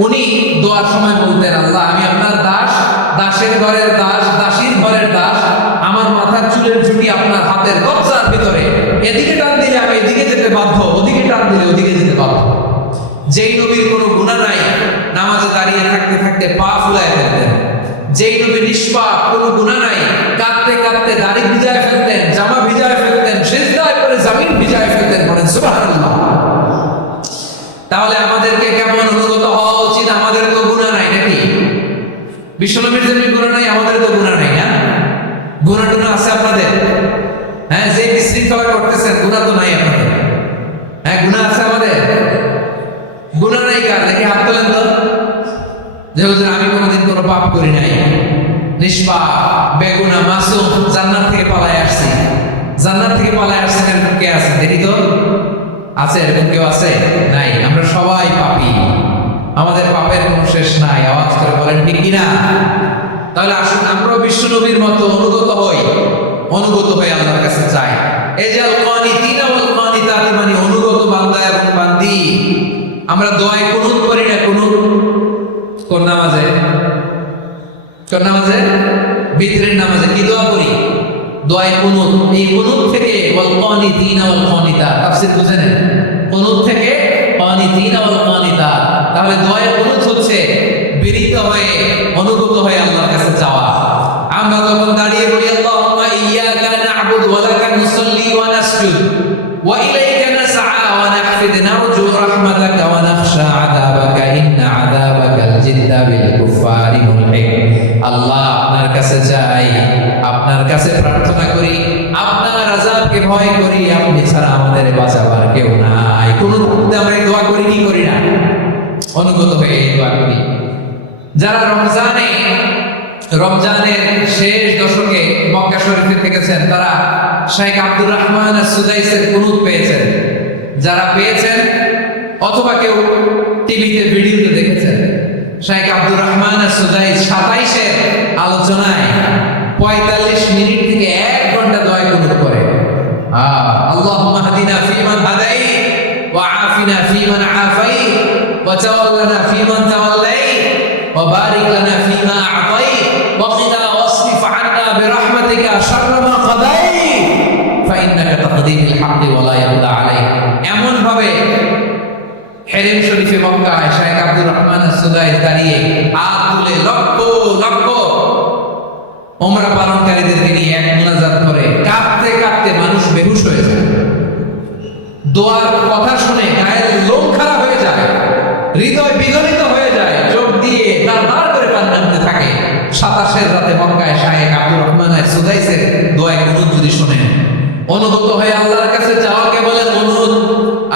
উনি দোয়ার সময় বলতেন, আল্লাহ আমি আপনার দাস, দাসের ঘরের দাস, দাসীর ঘরের দাস, আমার মাথার চুলের ঝুঁটি আপনার হাতের কবজার ভিতরে, এদিকে টান দিলে আমি এদিকে যেতে বাধ্য, ওদিকে টান দিলে ওদিকে যেতে বাধ্য। যেই নবীর কোনো গুনাহ নাই নামাজে দাঁড়িয়ে থাকতে থাকতে পা ফুলায় ফেলতেন। যেই নবী নিষ্পাপ, কোনো গুনাহ নাই, কাঁদতে কাঁদতে দাড়ি ভিজায় ফেলতেন, জামা ভিজায় ফেলতেন, সিজদায় পড়ে জমিন ভিজায় ফেলতেন। বলেন সুবহানাল্লাহ। তাহলে আমাদেরকে কেমন অনুগত হওয়া উচিত? আমাদের তো গুনাহ নাই নাকি? বিশ্বনবীর যেমনি গুনাহ নাই, আমাদের তো গুনাহ নাই। না, গুনাহ টুনা আছে আপনাদের? হ্যাঁ, যে বিশৃঙ্খলা করতেছেন গুনাহ তো নাই আপনাদের? হ্যাঁ, গুনাহ আছে আমাদের? গুনাহ নাই কার? দেখি হাত তোলেন তো। যে হুজুর আমি কোনোদিন কোনো পাপ করি নাই, নিষ্পাপ, বেগুনাহ, মাসুম, জান্নাত থেকে পালায় আসছি। জান্নাত থেকে পালায় আসছেন এরকম কে আছে? দেখি তো, আছে এরকম কেউ? আছে? নাই। আমরা সবাই পাপী, আমাদের পাপের কোনো শেষ নাই। আওয়াজ করে বলেন ঠিক কিনা? তাহলে আসুন আমরাও বিশ্বনবীর মতো অনুগত হই, অনুগত হয়ে আল্লাহর কাছে চাই। এই যে আল কানিতিনা ওয়াল কানিতাত মানে অনুগত বান্দা এবং বান্দি। আমরা দোয়ায় কুনুত করি না? কুনুত কোন নামাজে? কোন নামাজে? বিতরের নামাজে কি দোয়া করি? দোয়ায় কুনুত। এই কুনুত থেকে ওয়াল কানিতিনা ওয়াল কানিতাত তাফসীর বুঝেন? কুনুত থেকে কানিতিনা ওয়াল কানিতাত। তাহলে দোয়ায় কুনুত হচ্ছে বিনীত হয়ে, অনুগত হয়ে আল্লাহর কাছে যাওয়া। আমরা যখন দাঁড়িয়ে বলি আল্লাহুম্মা ইয়্যাকা না'বুদু ওয়া লাকা নুসাল্লি ওয়া নাসজুদ ওয়া ইলাইকা নাসআ ওয়া নাহফিদ নারজু রাহমাতাকা ওয়া নাখশা আযাবাকা ইন্না আযাবাকাল জিদ্দা বিল কুফফারি মুলহিক। আল্লাহ আপনার কাছে যাই, আপনার কাছে প্রার্থনা করি, আপনার আযাবকে ভয় করি, আপনি ছাড়া আমাদের বাঁচাবার কেউ নাই। কোন আমরা এই দোয়া করি কি করি না? অনুগত হয়ে এই দোয়া করি। যারা রমজানের শেষ দশকে মক্কা শরীফে থেকেছেন তারা শেখ আব্দুর রহমান আস-সুদাইসের কুনুত পেয়েছেন। যারা পেয়েছেন অথবা কেউ টিভিতে ভিডিওতে দেখেছেন, শেখ আব্দুর রহমান আস-সুদাইস 27 আলোচনায় 45 মিনিট থেকে 1 ঘন্টা দোয়া কুনুত করে। আল্লাহুম্মা হাদিনা ফীমান হাদাইত ওয়া আফিনা ফীমান আফাইত ওয়া তাওয়াল্লানা ফীমান তাওয়াল্লাইত ওয়া বারিক লানা ফীমা আ'তাইত ওয়া কিনা ওয়াসরিফ 'আন্না বিরহমাতিকা শাররা মা কাদাইত ফা ইন্নাকা তাকদি বিল হাক্কি ওয়া লা ইয়াকদা আলাইক। এমন ভাবে হেরেম শরীফে মক্কায় শেখ আব্দুর রহমান আস-সুদাইস দাঁড়িয়ে হাত তুলে লক্ষ লক্ষ উমরা পালনকারীদেরকে নিয়ে এক মুনাজাত করে কাঁদতে কাঁদতে মানুষ বেহুশ হয়ে যায়। দোয়ার কথা শুনে গায়ের লোম খারাপ হয়ে যায়, হৃদয় বিগলিত হয়ে যায়, চোখ দিয়ে দাঁড় করে পানি নামতে থাকে। 27 রাতে মক্কায় শেখ আব্দুর রহমান আস-সুদাইসের দোয়া কুনুত যদি শুনেন, অনুগত হয়ে আল্লাহর কাছে যাওয়াকে বলে কুনুত।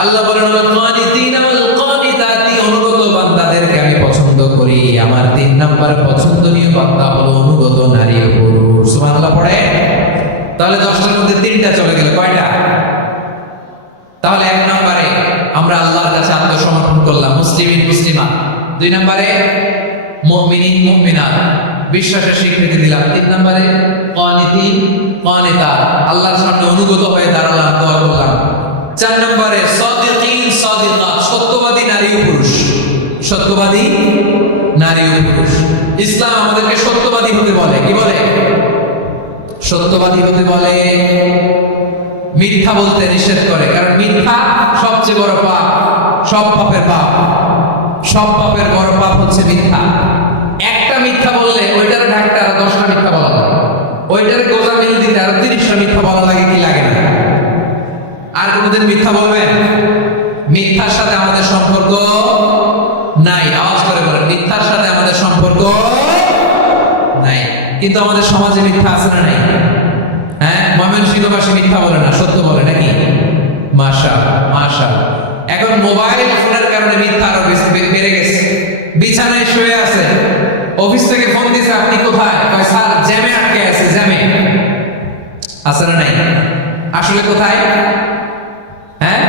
আল্লাহ বলেন কানিতিনা ওয়াল কানিতাতি, অনুগত বান্দাদেরকে আমি পছন্দ করি। আমার 3 নাম্বার পছন্দনীয় বান্দা হলো অনুগত নারী ও পুরুষ। সুবহানাল্লাহ পড়ে। তাহলে 10টার মধ্যে 3টা চলে গেল, কয়টা? তাহলে 1 নম্বরে আমরা আল্লাহর কাছে আত্মসমর্পণ করলাম, মুসলিমিন মুসলিমাত। 2 নম্বরে মুমিনিন মুমিনাত, বিশ্বাসের স্বীকৃতি দিলাম। 3 নম্বরে কানিতিন কানিতাত, আল্লাহর সামনে অনুগত হয়ে দাঁড়ালাম, দোয়া করলাম। 4 নম্বরে সাদিকিন সাদিকাত, সত্যবাদী নারী ও পুরুষ। সত্যবাদী নারী ও পুরুষ। ইসলাম আমাদেরকে সত্যবাদী হতে বলে। কি বলে? সত্যবাদী হতে বলে। মিথ্যা বলতে নিষেধ করে, কারণ মিথ্যা সবচেয়ে বড় পাপ। সব পাপের পাপ, সব পাপের বড় পাপ হচ্ছে মিথ্যা। একটা মিথ্যা বললে ওইটার ঢাকতে আরো 10টা মিথ্যা বলা লাগে, ওইটার গোজা মিল দিতে আরো 30টা মিথ্যা বলা লাগে, কি লাগে না? আর কোনো কোনদিন মিথ্যা বলবেন? মিথ্যার সাথে আমাদের সম্পর্ক নাই। আওয়াজ করে বলেন, মিথ্যার সাথে আমাদের সম্পর্ক নাই। কিন্তু আমাদের সমাজে মিথ্যা আছে না নাই? হ্যাঁ, ময়মনসিংহবাসী মিথ্যা বলে না, সত্য বলে নাকি? মাশাআল্লাহ। এখন মোবাইল ফোনের কারণে মিথ্যা আরো বেড়ে গেছে। বিছানায় শুয়ে আছে, অফিস থেকে ফোন দিয়েছে, আপনি কোথায়? কয় স্যার জ্যামে আটকে আছে। জ্যামে আছে না নাই? আসলে কোথায়? হ্যাঁ,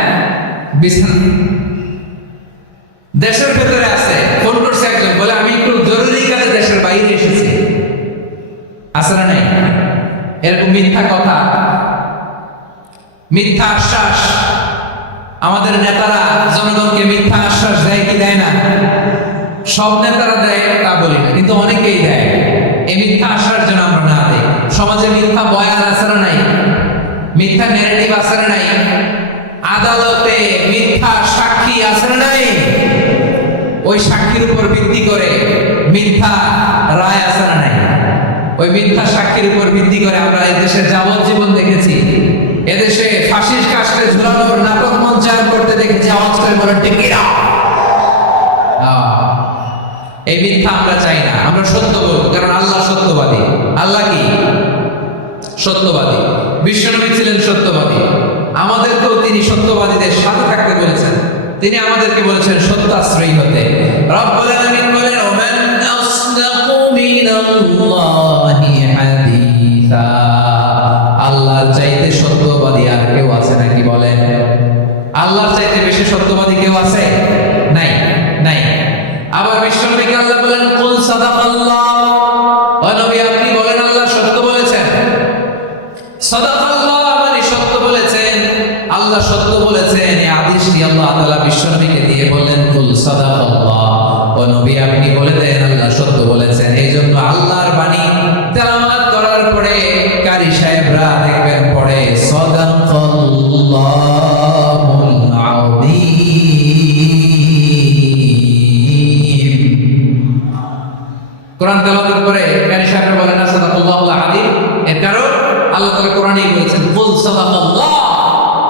বিছানা। দেশের ভেতরে আছে, ফোন করছে একজন, বলে আমি একটু জরুরি কাজে দেশের বাইরে এসেছি। আছে না নাই? এরকম মিথ্যা কথা, মিথ্যা আশ্বাস। আমাদের নেতারা জনগণকে মিথ্যা আশ্বাস দেয় কি দেয় না? সব নেতারা দেয় তা বলি না, কিন্তু অনেকেই দেয়। এই মিথ্যা আশ্বাস যেন আমরা না দেই। সমাজে মিথ্যা বয়ান আছে না নাই? মিথ্যা ন্যারেটিভ আছে না নাই? আদালতে মিথ্যা সাক্ষী আছে না নাই? ওই সাক্ষীর উপর ভিত্তি করে মিথ্যা রায় আছে না নাই? ওই মিথ্যা সাক্ষীর উপর ভিত্তি করে আমরা এই দেশের যাবজ্জীবন দেখেছি। এদেশে ফাঁসির কাস্টে ঝুলানোর নাটক মঞ্চায়ন করতে দেখেছি। আওয়াজ করে বলেন ঠিক কিনা? এই মিথ্যা আমরা চাই না, আমরা সত্য বলবো, কারণ আল্লাহ সত্যবাদী। আল্লাহ কি? সত্যবাদী। বিশ্বনবী ছিলেন সত্যবাদী। আমাদেরকেও তিনি সত্যবাদীদের সাথে থাকতে বলেছেন। তিনি আমাদেরকে বলেছেন সত্যাশ্রয়ী হতে। রব্বুল আলামিন বলেন, ওমান আসদাকু মিনাল্লাহি হাদিসা। আল্লাহর চাইতে সত্যবাদী আর কেউ আছে নাকি বলেন? আল্লাহর চাইতে বেশি সত্যবাদী কেউ আছে? নাই, নাই। আবার বিশ্বনবীকে আল্লাহ বলেন, কুল সাদাকাল্লাহ। ও নবী, আপনি বলেন আল্লাহ সত্য বলেছেন। সাদাকাল্লাহ মানে সত্য বলেছেন, আল্লাহ সত্য বলেছেন। এই আদেশটি আল্লাহ তাআলা বিশ্বনবীকে দিয়ে বললেন, কুল সাদাকাল্লাহ। ও নবী, আপনি বলে দেন আল্লাহ সত্য বলেছেন। এইজন্য আল্লাহর বাণী তেলাওয়াত করার পরে কারি সাহেবরা দেখবেন পড়ে সাদাকাল্লাহুল আযীম। কোরআন তেলাওয়াতের পরে কারি সাহেবরা বলেন না সাদাকাল্লাহুল আযীম। এর কারণ আল্লাহ তাআলা কোরআনেই বলেছেন, কুল সাদাকাল্লাহ।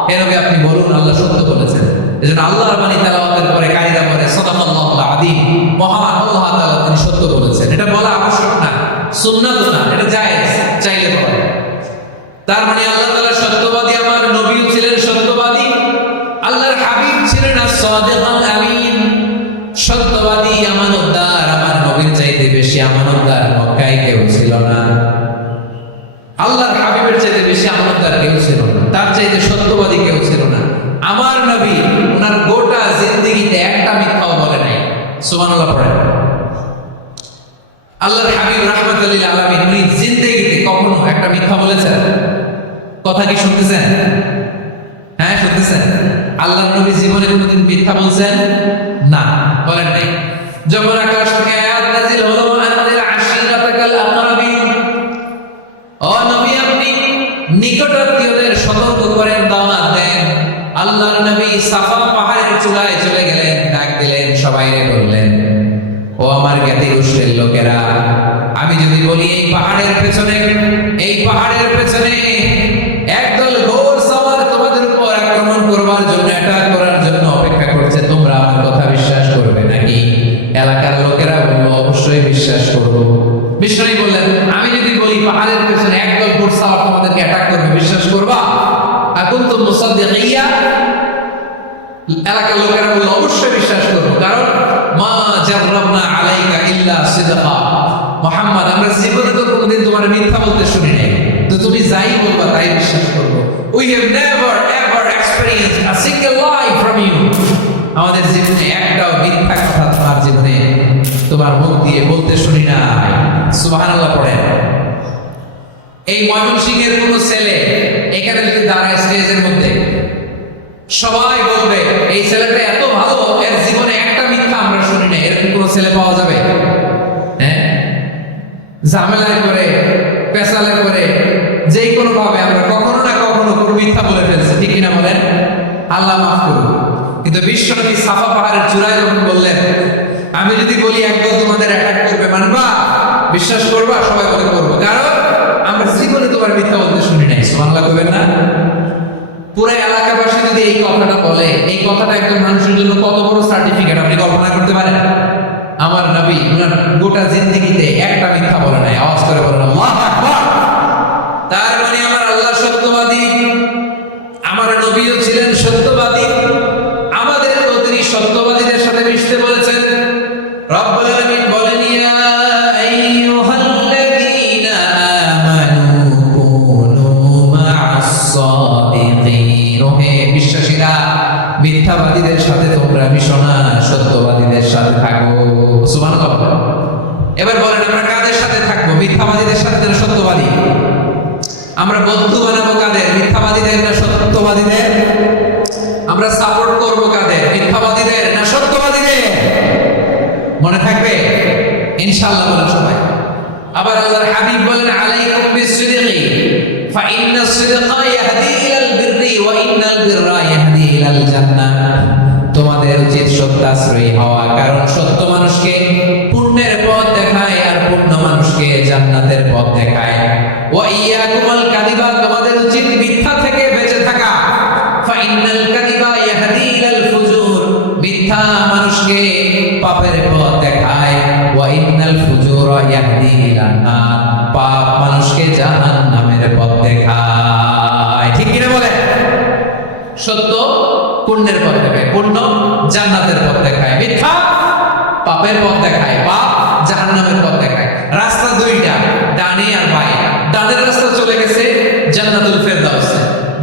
হে নবী, আপনি বলুন আল্লাহ সত্য বলেছেন। এজন্য আল্লাহর বাণী তেলাওয়াতের পরে কারিরা বলে সাদাকাল্লাহুল আযীম। মহান আল্লাহ তাআলা তিনি সত্য বলেছেন। এটা বলা আবশ্যক না, সুন্নাত না, এটা জায়েজ, চাইলে বলা। তার মানে আল্লাহ তাআলা সত্যবাদী, আমার নবীও ছিলেন সত্যবাদী, আল্লাহর হাবিব ছিলেন as-সাদিকুল আমিন, সত্যবাদী, আমানতদার। আমার নবীর চাইতে বেশি আমানতদার মক্কায় কেউ ছিল না। আল্লাহর হাবিবের চাইতে বেশি আমানতদার কেউ ছিল না, তার চাইতে সত্যবাদী কেউ ছিল না। আমার নবী ওনার গোটা জিন্দেগিতে একটা মিথ্যাও বলে নাই। সুবহানাল্লাহ পড়েন। আল্লাহর হাবিব রাহমাতুল লিল আলামিন উনি জিন্দেগিতে কখনো একটা মিথ্যা বলেছেন? কথা কি শুনতেছেন? হ্যাঁ, শুনতেছেন? আল্লাহর নবী জীবনে কোনোদিন মিথ্যা বলছেন? না, বলেন নাই। যখন আকাশ থেকে আয়াত নাযিল হলো, আনজির আশিরাতাকাল আকরাবিন, ও নবী আপনি নিকটাত্মীয়দের সতর্ক করেন, দাওয়াত দেন। আল্লাহর নবী সাফা পাহাড়ের চূড়ায় চলে গেলেন, ডাক দিলেন, সবাইরে বললেন, ও আমার জ্ঞাতি গোষ্ঠীর লোকেরা, আমি যদি বলি এই পাহাড়ের পেছনে একদল ঘোর সওয়ার তোমাদের উপর আক্রমণ করবার জন্য, অ্যাটাক করার জন্য অপেক্ষা করছে, তোমরা আমার কথা বিশ্বাস করবে নাকি? এলাকার লোকেরা বলল, অবশ্যই বিশ্বাস করব। বিষ্ণু বললেন, আমি যদি বলি পাহাড়ের পেছনে একদল ঘোর সওয়ার তোমাদেরকে অ্যাটাক করবে, বিশ্বাস করবা? আকুনতুম মুসাদ্দিকিয়া? এলাকার লোকেরা বলল, অবশ্যই বিশ্বাস করব, কারণ মা জাররাবনা আলাইকা ইল্লা সিদকা। মুহাম্মদ, আমরা জীবনে তো কোনোদিন তোমার মিথ্যা বলতে শুনি নাই, তো তুমি যাই বলবা তাই বিশ্বাস করব। We have never ever experienced a single lie from you. আমাদের জীবনে একটাও মিথ্যা কথা তোমার জীবনে তোমার মুখ দিয়ে বলতে শুনি নাই। সুবহানাল্লাহ পড়েন। এই ময়মনসিংহের কোন ছেলে এখানে যদি দাঁড়ায় স্টেজের মধ্যে, সবাই বলবে এই ছেলেটা এত ভালো, এর জীবনে একটা মিথ্যা আমরা শুনি না। এরকম কোন ছেলে পাওয়া যাবে? হ্যাঁ, ঝামেলায় করে, পেশালে করে, যে কোনো ভাবে আমরা কখনো না কখনো কোনো মিথ্যা বলে ফেলছি, ঠিক কিনা বলেন? আল্লাহ মাফ করুন। কিন্তু বিশ্বনবী সাফা পাহাড়ের চূড়ায় যখন বললেন, আমি যদি বলি একদল তোমাদের অ্যাটাক করবে, মানবা? বিশ্বাস করবা? সবাই বলে করবো, কারণ আমরা জীবনে তোমার মিথ্যা বলতে শুনি নাই। সুবহানাল্লাহ কইবেন না? পুরো এলাকাবাসী যদি এই কথাটা বলে, এই কথাটা একজন মানুষের জন্য কত বড় সার্টিফিকেট আপনি কল্পনা করতে পারেন? আমার নবী ওনার গোটা জিন্দেগিতে একটা মিথ্যা বলে নাই। আওয়াজ করে বলেন আল্লাহু আকবার। তার মানে আমার আল্লাহ সত্যবাদী, আমার নবীও ছিলেন সত্যবাদী। আমাদের তিনি সত্যবাদীদের সাথে মিশতে বলেছেন। রব্বুল আলামিন বলেন ইয়া আইয়ুহাল্লাযীনা আমানু কুনু মা'আস সাদিকিন। হে বিশ্বাসীরা, মিথ্যাবাদীদের সাথে তোমরা মিশো না, সত্যবাদীদের সাথে থাকো। সুবহানাল্লাহ। এবার বলেন আমরা কাদের সাথে থাকবো? মিথ্যাবাদীদের সাথে না সত্যবাদী? আমরা বন্ধু বানাবো কাদের? মিথ্যাবাদীদের না সত্যবাদীদের? আমরা সাপোর্ট করবো কাদের? মিথ্যাবাদীদের না সত্যবাদীদের? মনে থাকবে ইনশাআল্লাহ বলেন সবাই। আবার আল্লাহর হাবিব বলেন আলাইকুম বিসসিদকি ফাইন্নাস সিদকা ইয়াহদি ইলাল বিররি ওয়া ইন্নাল বিররা ইয়াহদি ইলাল জান্নাহ। তোমাদের উচিত সত্যাশ্রয়ী হওয়া, কারণ সত্য মানুষকে পুণ্যের পথ দেখায় আর পুণ্য মানুষকে জান্নাতের পথ দেখায়। ওয়া ইয়াকুমুল কাযিবা, তোমাদের উচিত মিথ্যা থেকে বেঁচে থাকা। ফাইন্নাল কাযিবা ইয়াহদি ইলাল ফুজুর, মিথ্যা মানুষকে পাপের পথ দেখায়। ওয়া ইন্নাল ফুজুরা ইয়াহদি ইলান নার, পাপ মানুষকে জাহান্নামের পথ দেখায়। ঠিক কি না বলেন? সত্য পুণ্যের পথ দেখায়, পুণ্য জান্নাতের পথ দেখায়, মিথ্যা পাপের পথ দেখায়, পাপ জাহান্নামের পথ দেখায়। রাস্তা দুইটা, ডানে আর বাঁয়ে। ডানের রাস্তা চলে গেছে জান্নাতুল ফেরদাউস,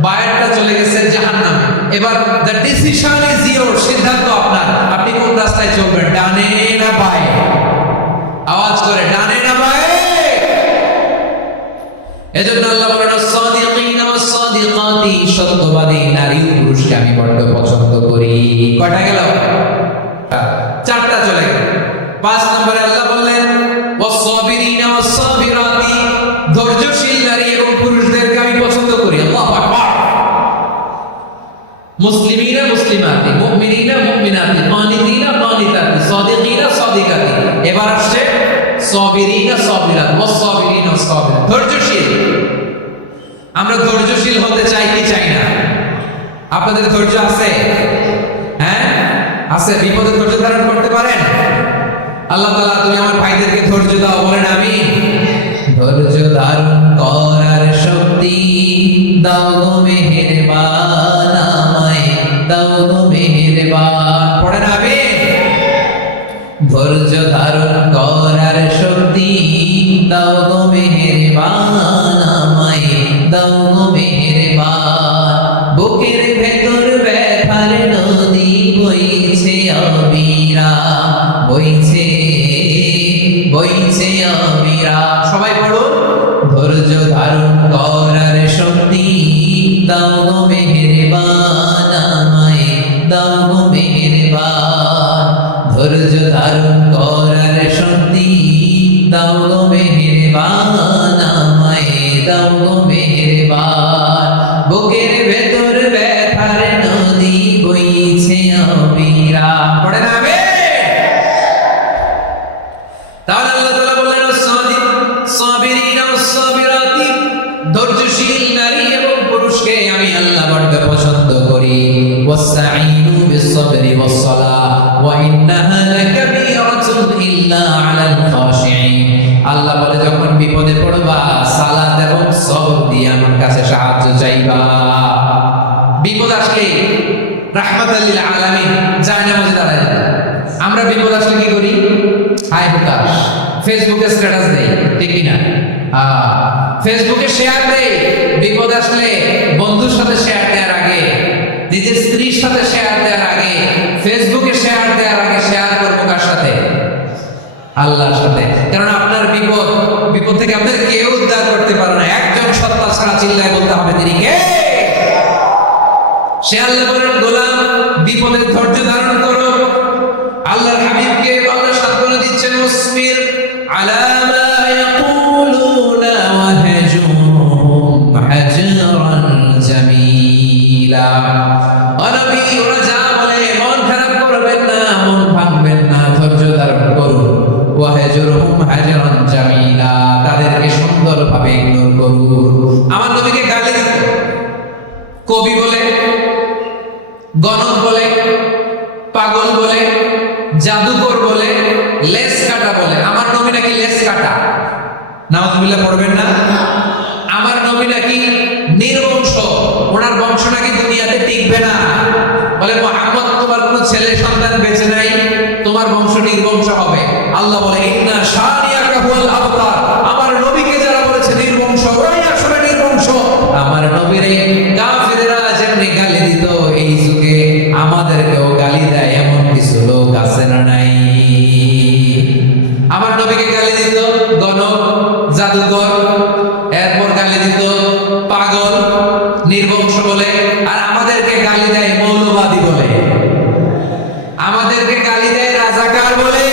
বাঁয়েরটা চলে গেছে জাহান্নামে। এবার দ্য ডিসিশন ইজ ইয়োর, সিদ্ধান্ত আপনার। আপনি কোন রাস্তায় চলবেন, ডানে না বাঁয়ে? আওয়াজ করে ডানে না বাঁয়ে? এজন্য আল্লাহ বলেন as-সাদিকিনা ওয়াস-সাদিকাতি, সত্যবাদী নারী পুরুষকে আমি বড় পছন্দ করি। কয়টা গেল? চারটা চলে গেল। 5 নম্বরে আল্লাহ বললেন ওয়াস-সাবিরিনা ওয়াস-সাবিরাতি, ধৈর্যশীল নারী এবং পুরুষদেরকে আমি পছন্দ করি। আল্লাহু আকবার। মুসলিমিনা মুসলিমাতি, মুমিনিনা মুমিনাতি, কানিতিনা কানিতাতি, সাদিকিনা সাদিকাতি। এবার আসছে সাবিরিনা সাবিরাত, ওয়াস-সাবিরিনা ওয়াস-সাবিরাত, ধৈর্যশীল। আমরা ধৈর্যশীল হতে চাই কি চাই না? আপনাদের ধৈর্য আছে? হ্যাঁ আছে? বিপদে ধৈর্য ধারণ করতে পারেন? আল্লাহ তাআলা তুমি আমার ভাইদেরকে ধৈর্য দাও, বলেন আমিন। ধৈর্য ধারণ করার শক্তি দাও গো মেহেরবান, আমায় দাও গো মেহেরবান, পড়েন আমিন। ধৈর্য ধারণ করার শক্তি দাও গো মেহেরবান, আমায় দাও গো মেহেরবান। বুকের ভেতর ব্যথার নদী বইছে অবিরাম, বইছে বইছে অবিরাম। সবাই পড়ুন ধৈর্য ধারণ করার শক্তি দাও গো মেহেরবান, আমায় দাও গো মেহেরবান। ধৈর্য ধারণ করার শক্তি দাও গো মেহেরবান, আমায় দাও গো মেহেরবান। বুকের ভেতর ব্যথার নদী বইছে অবিরাম, পড়ে না আমিন। তাহলে আল্লাহ তাআলা বললেন সাবিরিনা ওয়াস-সাবিরাতি, ধৈর্যশীল নারী এবং পুরুষকে আমি আল্লাহ বড় পছন্দ করি। ওয়াসতাঈনু বিস-সাবরি ওয়াস-সালাহ ওয়া ইন্নাহা লাকাবীরাতুন ইল্লা আলাল খাশিঈন। আল্লাহ বলে যখন বিপদে পড়বা সালাত এবং সবর দিয়ে আমার কাছে সাহায্য চাইবা। বিপদ আসলে রাহমাতাল লিল আলামিন যায় নামাজে দাঁড়ায়। আমরা বিপদ আসলে কি করি? হায় হুতাশ, ফেসবুকে স্ট্যাটাস দেই, ঠিক কি না? ফেসবুকে শেয়ার দেই। বিপদ আসলে বন্ধুর সাথে শেয়ার দেওয়ার আগে, নিজের স্ত্রীর সাথে শেয়ার দেওয়ার আগে, ফেসবুকে শেয়ার দেওয়ার আগে শেয়ার করবো কার সাথে? আল্লাহর সাথে। কারণ আপনার বিপদ থেকে আপনাদের কেউ উদ্ধার করতে পারে না, একজন সত্তা ছাড়া। চিল্লায় বলতে হবে তিনি কে? সে আল্লাহ বলেন গোলাম বিপদের ধৈর্য ধারণ করো। আল্লাহর হাবিবকে আল্লাহ সান্ত্বনা দিচ্ছেন মুসমির আলা মা ইয়াকুলুনা ওয়াহজুরহুম হাজরান জামিলা। নবী ওরা যা বলে মন খারাপ করবেন না, মন ভাঙবেন না, ধৈর্য ধারণ করুন। ওয়াহজুরহুম হাজরান জামিলা, তাদেরকে সুন্দরভাবে ইগনোর করুন। আমার নবীকে গালি দিত কবি বলে, গণক বলে, পাগল বলে, জাদুকর বলে, লেস কাটা বলে। আমার নবী নাকি লেস কাটা, নাউযুবিল্লাহ পড়বেন না। আমার নবী নাকি নির্বংশ, ওনার বংশ নাকি দুনিয়াতে টিকবে না। বলে মুহাম্মদ তোমার কোনো ছেলে সন্তান বেঁচে নাই, তোমার বংশ নির্বংশ হবে। আল্লাহ বলে ইন্না শানিয়াকা হুয়াল আবতার, আমার নবীকে যারা বলেছে নির্বংশ, ওরাই আসলে নির্বংশ। আমার নবীরে কাফিররা যেমনি গালি দিত, এই যুগে আমাদেরকেও গালি দেয় এমন কিছু লোক আছে না নাই? আমার নবীকে গালি দিত গণক, জাদুকর, এরপর গালি দিত পাগল, নির্বংশ বলে, আর আমাদেরকে গালি দেয় মৌলবাদী বলে, আমাদেরকে গালি দেয় রাজাকার বলে।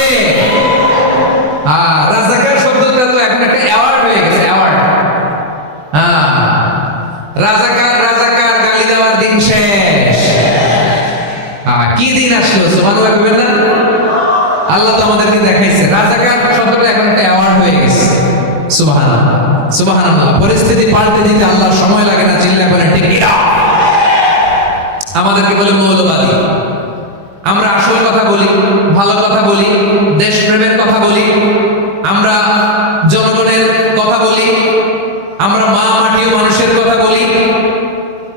রাজাকার শব্দটা তো এখন একটা অ্যাওয়ার্ড হয়ে গেছে, অ্যাওয়ার্ড। রাজাকার রাজাকার গালি দেওয়ার দিন শেষ। কি দিন আসলো সুবহানাল্লাহ বলবেন না? আল্লাহ তো আমাদেরকে দেখাইছে রাজাকার শব্দটা এখন একটা অ্যাওয়ার্ড হয়ে গেছে। সুবহানাল্লাহ সুবহানাল্লাহ। পরিস্থিতি পাল্টে দিতে আল্লাহর সময় লাগে না, চিল্লা করে ঠিক না। আমাদেরকে বলে মৌলবাদী। আমরা আসল কথা বলি, ভালো কথা বলি, দেশপ্রেমের কথা বলি, আমরা জনগণের কথা বলি, আমরা মা মাটি ও মানুষের কথা বলি,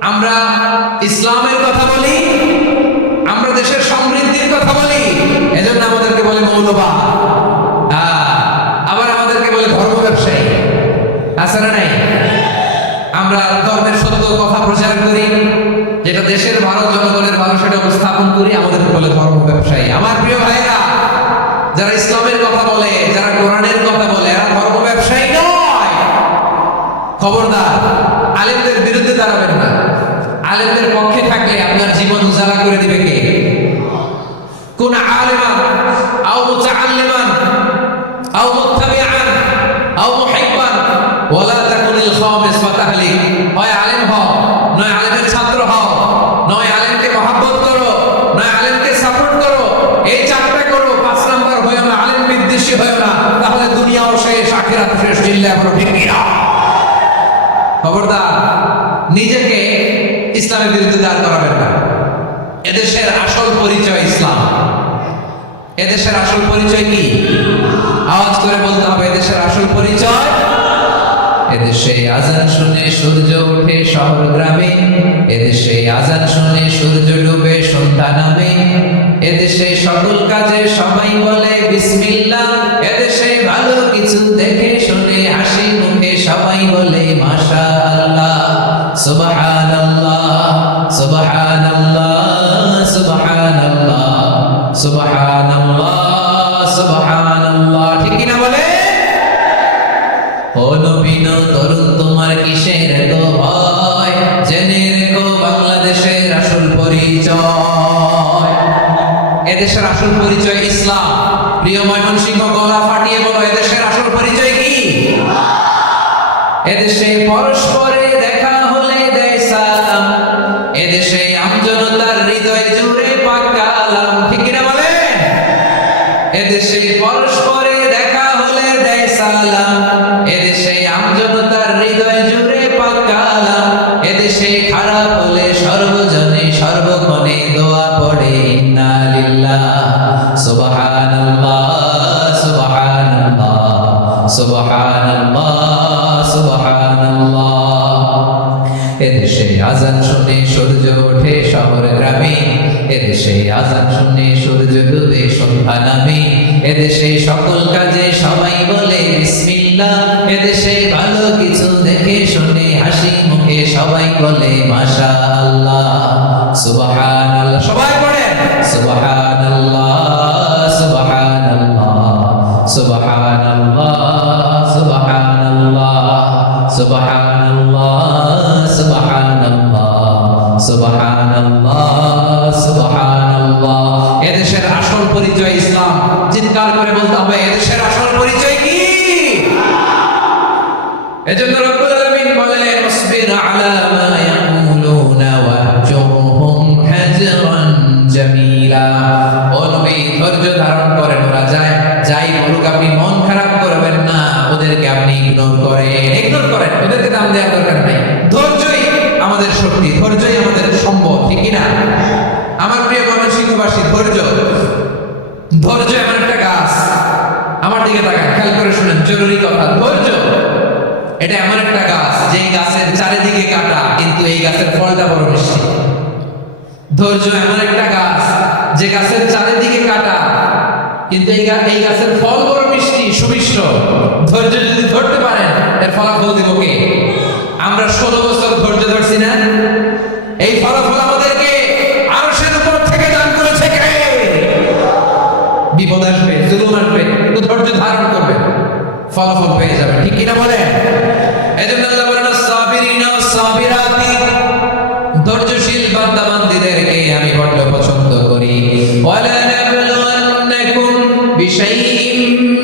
আমরা ইসলামের কথা বলি, আমরা দেশের সমৃদ্ধির কথা বলি। এজন্য আমাদেরকে বলে মৌলবাদ। আবার আমাদেরকে বলে ধর্ম ব্যবসায়ী, আছে না নাই? আমরা ধর্মের সত্য কথা প্রচার করি, যেটা দেশের ভালো, জনগণের ভালো, সেটা উপস্থাপন করি, আমাদেরকে বলে ধর্ম ব্যবসায়ী। আমার প্রিয় ভাইরা, যারা ইসলামের কথা বলে, যারা কোরআনের কথা বলে, এরা ধর্ম ব্যবসায়ী নয়। খবরদার, আলেমদের বিরুদ্ধে দাঁড়াবেন না। আলেমদের পক্ষে থাকলে আপনার জীবন উজালা করে দিবে কে? কোন আলেমান আও মুতাআল্লিমান আও মুত্তাবিআন আও মুহিব্বান ওয়ালা তাকুনিল খামিস ফাতাহলিক। হয় আলেম হও, নয় আলেমের ছাত্র হও, নয় আলেমকে মহব্বত করো, নয় আলেমকে সাপোর্ট করো। এই চারটা করো, 5 নাম্বার হয়ো না, আলেম বিদ্বেষী হয়ো না, তাহলে দুনিয়াও শেষ, আখিরাত শেষ। চিল্লায় বলো ঠিক কিনা? খবরদার, নিজেকে ইসলামের বিরুদ্ধে দাঁড় করাবেন না। এদেশের আসল পরিচয় ইসলাম। এদেশের আসল পরিচয় কি? আওয়াজ করে বলতে হবে, এদেশের আসল পরিচয়। এদেশে আজান শুনে সূর্য ওঠে শহর গ্রামে, এদেশে আজান শুনে সূর্য ডুবে সন্ধ্যা নামে, এদেশে সকল কাজে সবাই বলে বিসমিল্লাহ, এদেশে ভালো কিছু দেখে শুনে হাসি মুখে সবাই বলে মাশাআল্লাহ, সুবহানাল্লাহ সুবহানাল্লাহ সুবহানাল্লাহ সুবহানাল্লাহ সুবহানাল্লাহ। ঠিক কি না বলে? ও নবীন তরুণ, তোমার কিসের এত ভয়? জেনে রেখো বাংলাদেশের আসল পরিচয়। এদেশের আসল পরিচয় ইসলাম। প্রিয় ময়মনসিংহ, গলা ফাটিয়ে বলো, এদেশের আসল পরিচয় কি? এদেশে পরস্পরে দেখা হলে দেয় সালাম, এদেশে আমজনতার হৃদয় জুড়ে পাক কালাম। ঠিক কিনা বলে? এদেশে পরস্পরে দেখা হলে দেয় সালাম, এদেশে আমজনতার হৃদয় জুড়ে পাক কালাম, এদেশে খারাপ হলে সর্বজনে সর্বক্ষণে দোয়া পড়ে ইন্না লিল্লাহ সুবহানাল্লাহ সুবহানাল্লাহ সুবহানাল্লাহ সুবহানাল্লাহ। এদেশে আজান শুনে সূর্য ওঠে শহর গ্রামে, এদেশে আজান শুনে সূর্য ডুবে সন্ধ্যা নামে, এদেশে সকল কাজে সবাই বলে বিসমিল্লাহ, এদেশে ভালো কিছু দেখে শুনে হাসি মুখে সবাই বলে মাশাআল্লাহ সুবহানাল্লাহ। সবাই পড়েন সুবহানাল্লাহ সুবহানাল্লাহ সুবহানাল্লাহ সুবহানাল্লাহ সুবহানাল্লাহ সুবহানাল্লাহ সুবহানাল্লাহ সুবহানাল্লাহ। এদেশের আসল পরিচয় ইসলাম। চিৎকার করে বলতে হবে, এদেশের আসল পরিচয় কি? এজন্য রব্বুল আলামিন বলেন ওয়াসবির আলা মা ইয়াকুলুনা ওয়াহজুরহুম হাজরান জামিলা। ও নবী, ধৈর্য ধারণ করেন, ওরা যাই বলুক আপনি মন খারাপ করবেন না, ওদেরকে আপনি ইগনোর করেন, ওদেরকে দাম দেওয়ার দরকার নাই। ধৈর্যই আমাদের শক্তি, ধৈর্যই আমাদের সম্বল। ঠিক কি না? আমার বিশ্ববাসী, ধৈর্য। ধৈর্য এমন একটা গাছ, আমার দিকে তাকান, খেয়াল করে শুনেন, জরুরি কথা। ধৈর্য এটা এমন একটা গাছ যে গাছের চারিদিকে কাটা, কিন্তু এই গাছের ফলটা বড় মিষ্টি। ধৈর্য এমন একটা গাছ যে গাছের চারিদিকে কাটা, কিন্তু এই গাছের ফল বড় মিষ্টি, সুমিষ্ট। ধৈর্য যদি ধরতে পারেন, এর ফলাফল দিব কে? আমরা 16 বছর ধৈর্য ধরছি না? এই ফলাফল আমাদেরকে আরশের উপর থেকে দান করেছে কে? বিপদ আসবে, জুলুম আসবে, কিন্তু ধৈর্য ধারণ করবে, ফলাফল পেয়ে যাবে। ঠিক কিনা বলেন? এজন্য আল্লাহ বলেন সাবিরিনা ওয়াস সাবিরাতি, ধৈর্যশীল বান্দা বান্দীদেরকে আমি বড় পছন্দ করি। ওয়ালা নাবলুওয়ান্নাকুম বিশাইইন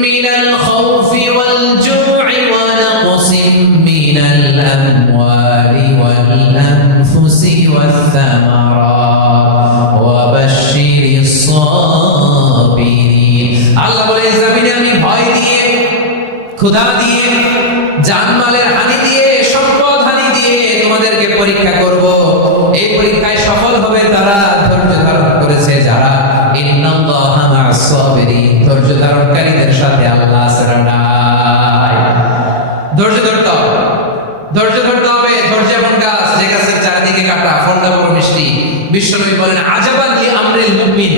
মিনাল খাউফি ওয়াল জু'i ওয়া নাকসিম মিনাল আমওয়ালি ওয়াল আনফুসি ওয়াস সামারাত ওয়া বাশশিরিস সাবিরিন। আল্লাহ বলে জমিনে আমি ভয় দিয়ে, ক্ষুধা দিয়ে, জানমালের হানি দিয়ে, সম্পদ হানি দিয়ে তোমাদেরকে পরীক্ষা করব। এই পরীক্ষায় সফল হবে তারা, ধৈর্য ধারণ করেছে যারা। ইন্নাল্লাহা মা'আস সাবিরিন, ধৈর্য ধারণকারীদের সাথে আল্লাহ আছে নাই। ধৈর্য ধরতে হবে, ধৈর্য ধরতে হবে। ধৈর্য এমন গাছ যে গাছের চারিদিকে কাটা, ফলটা বড় মিষ্টি। বিশ্বনবী বলেন আজাবান লি আমরিল মুমিন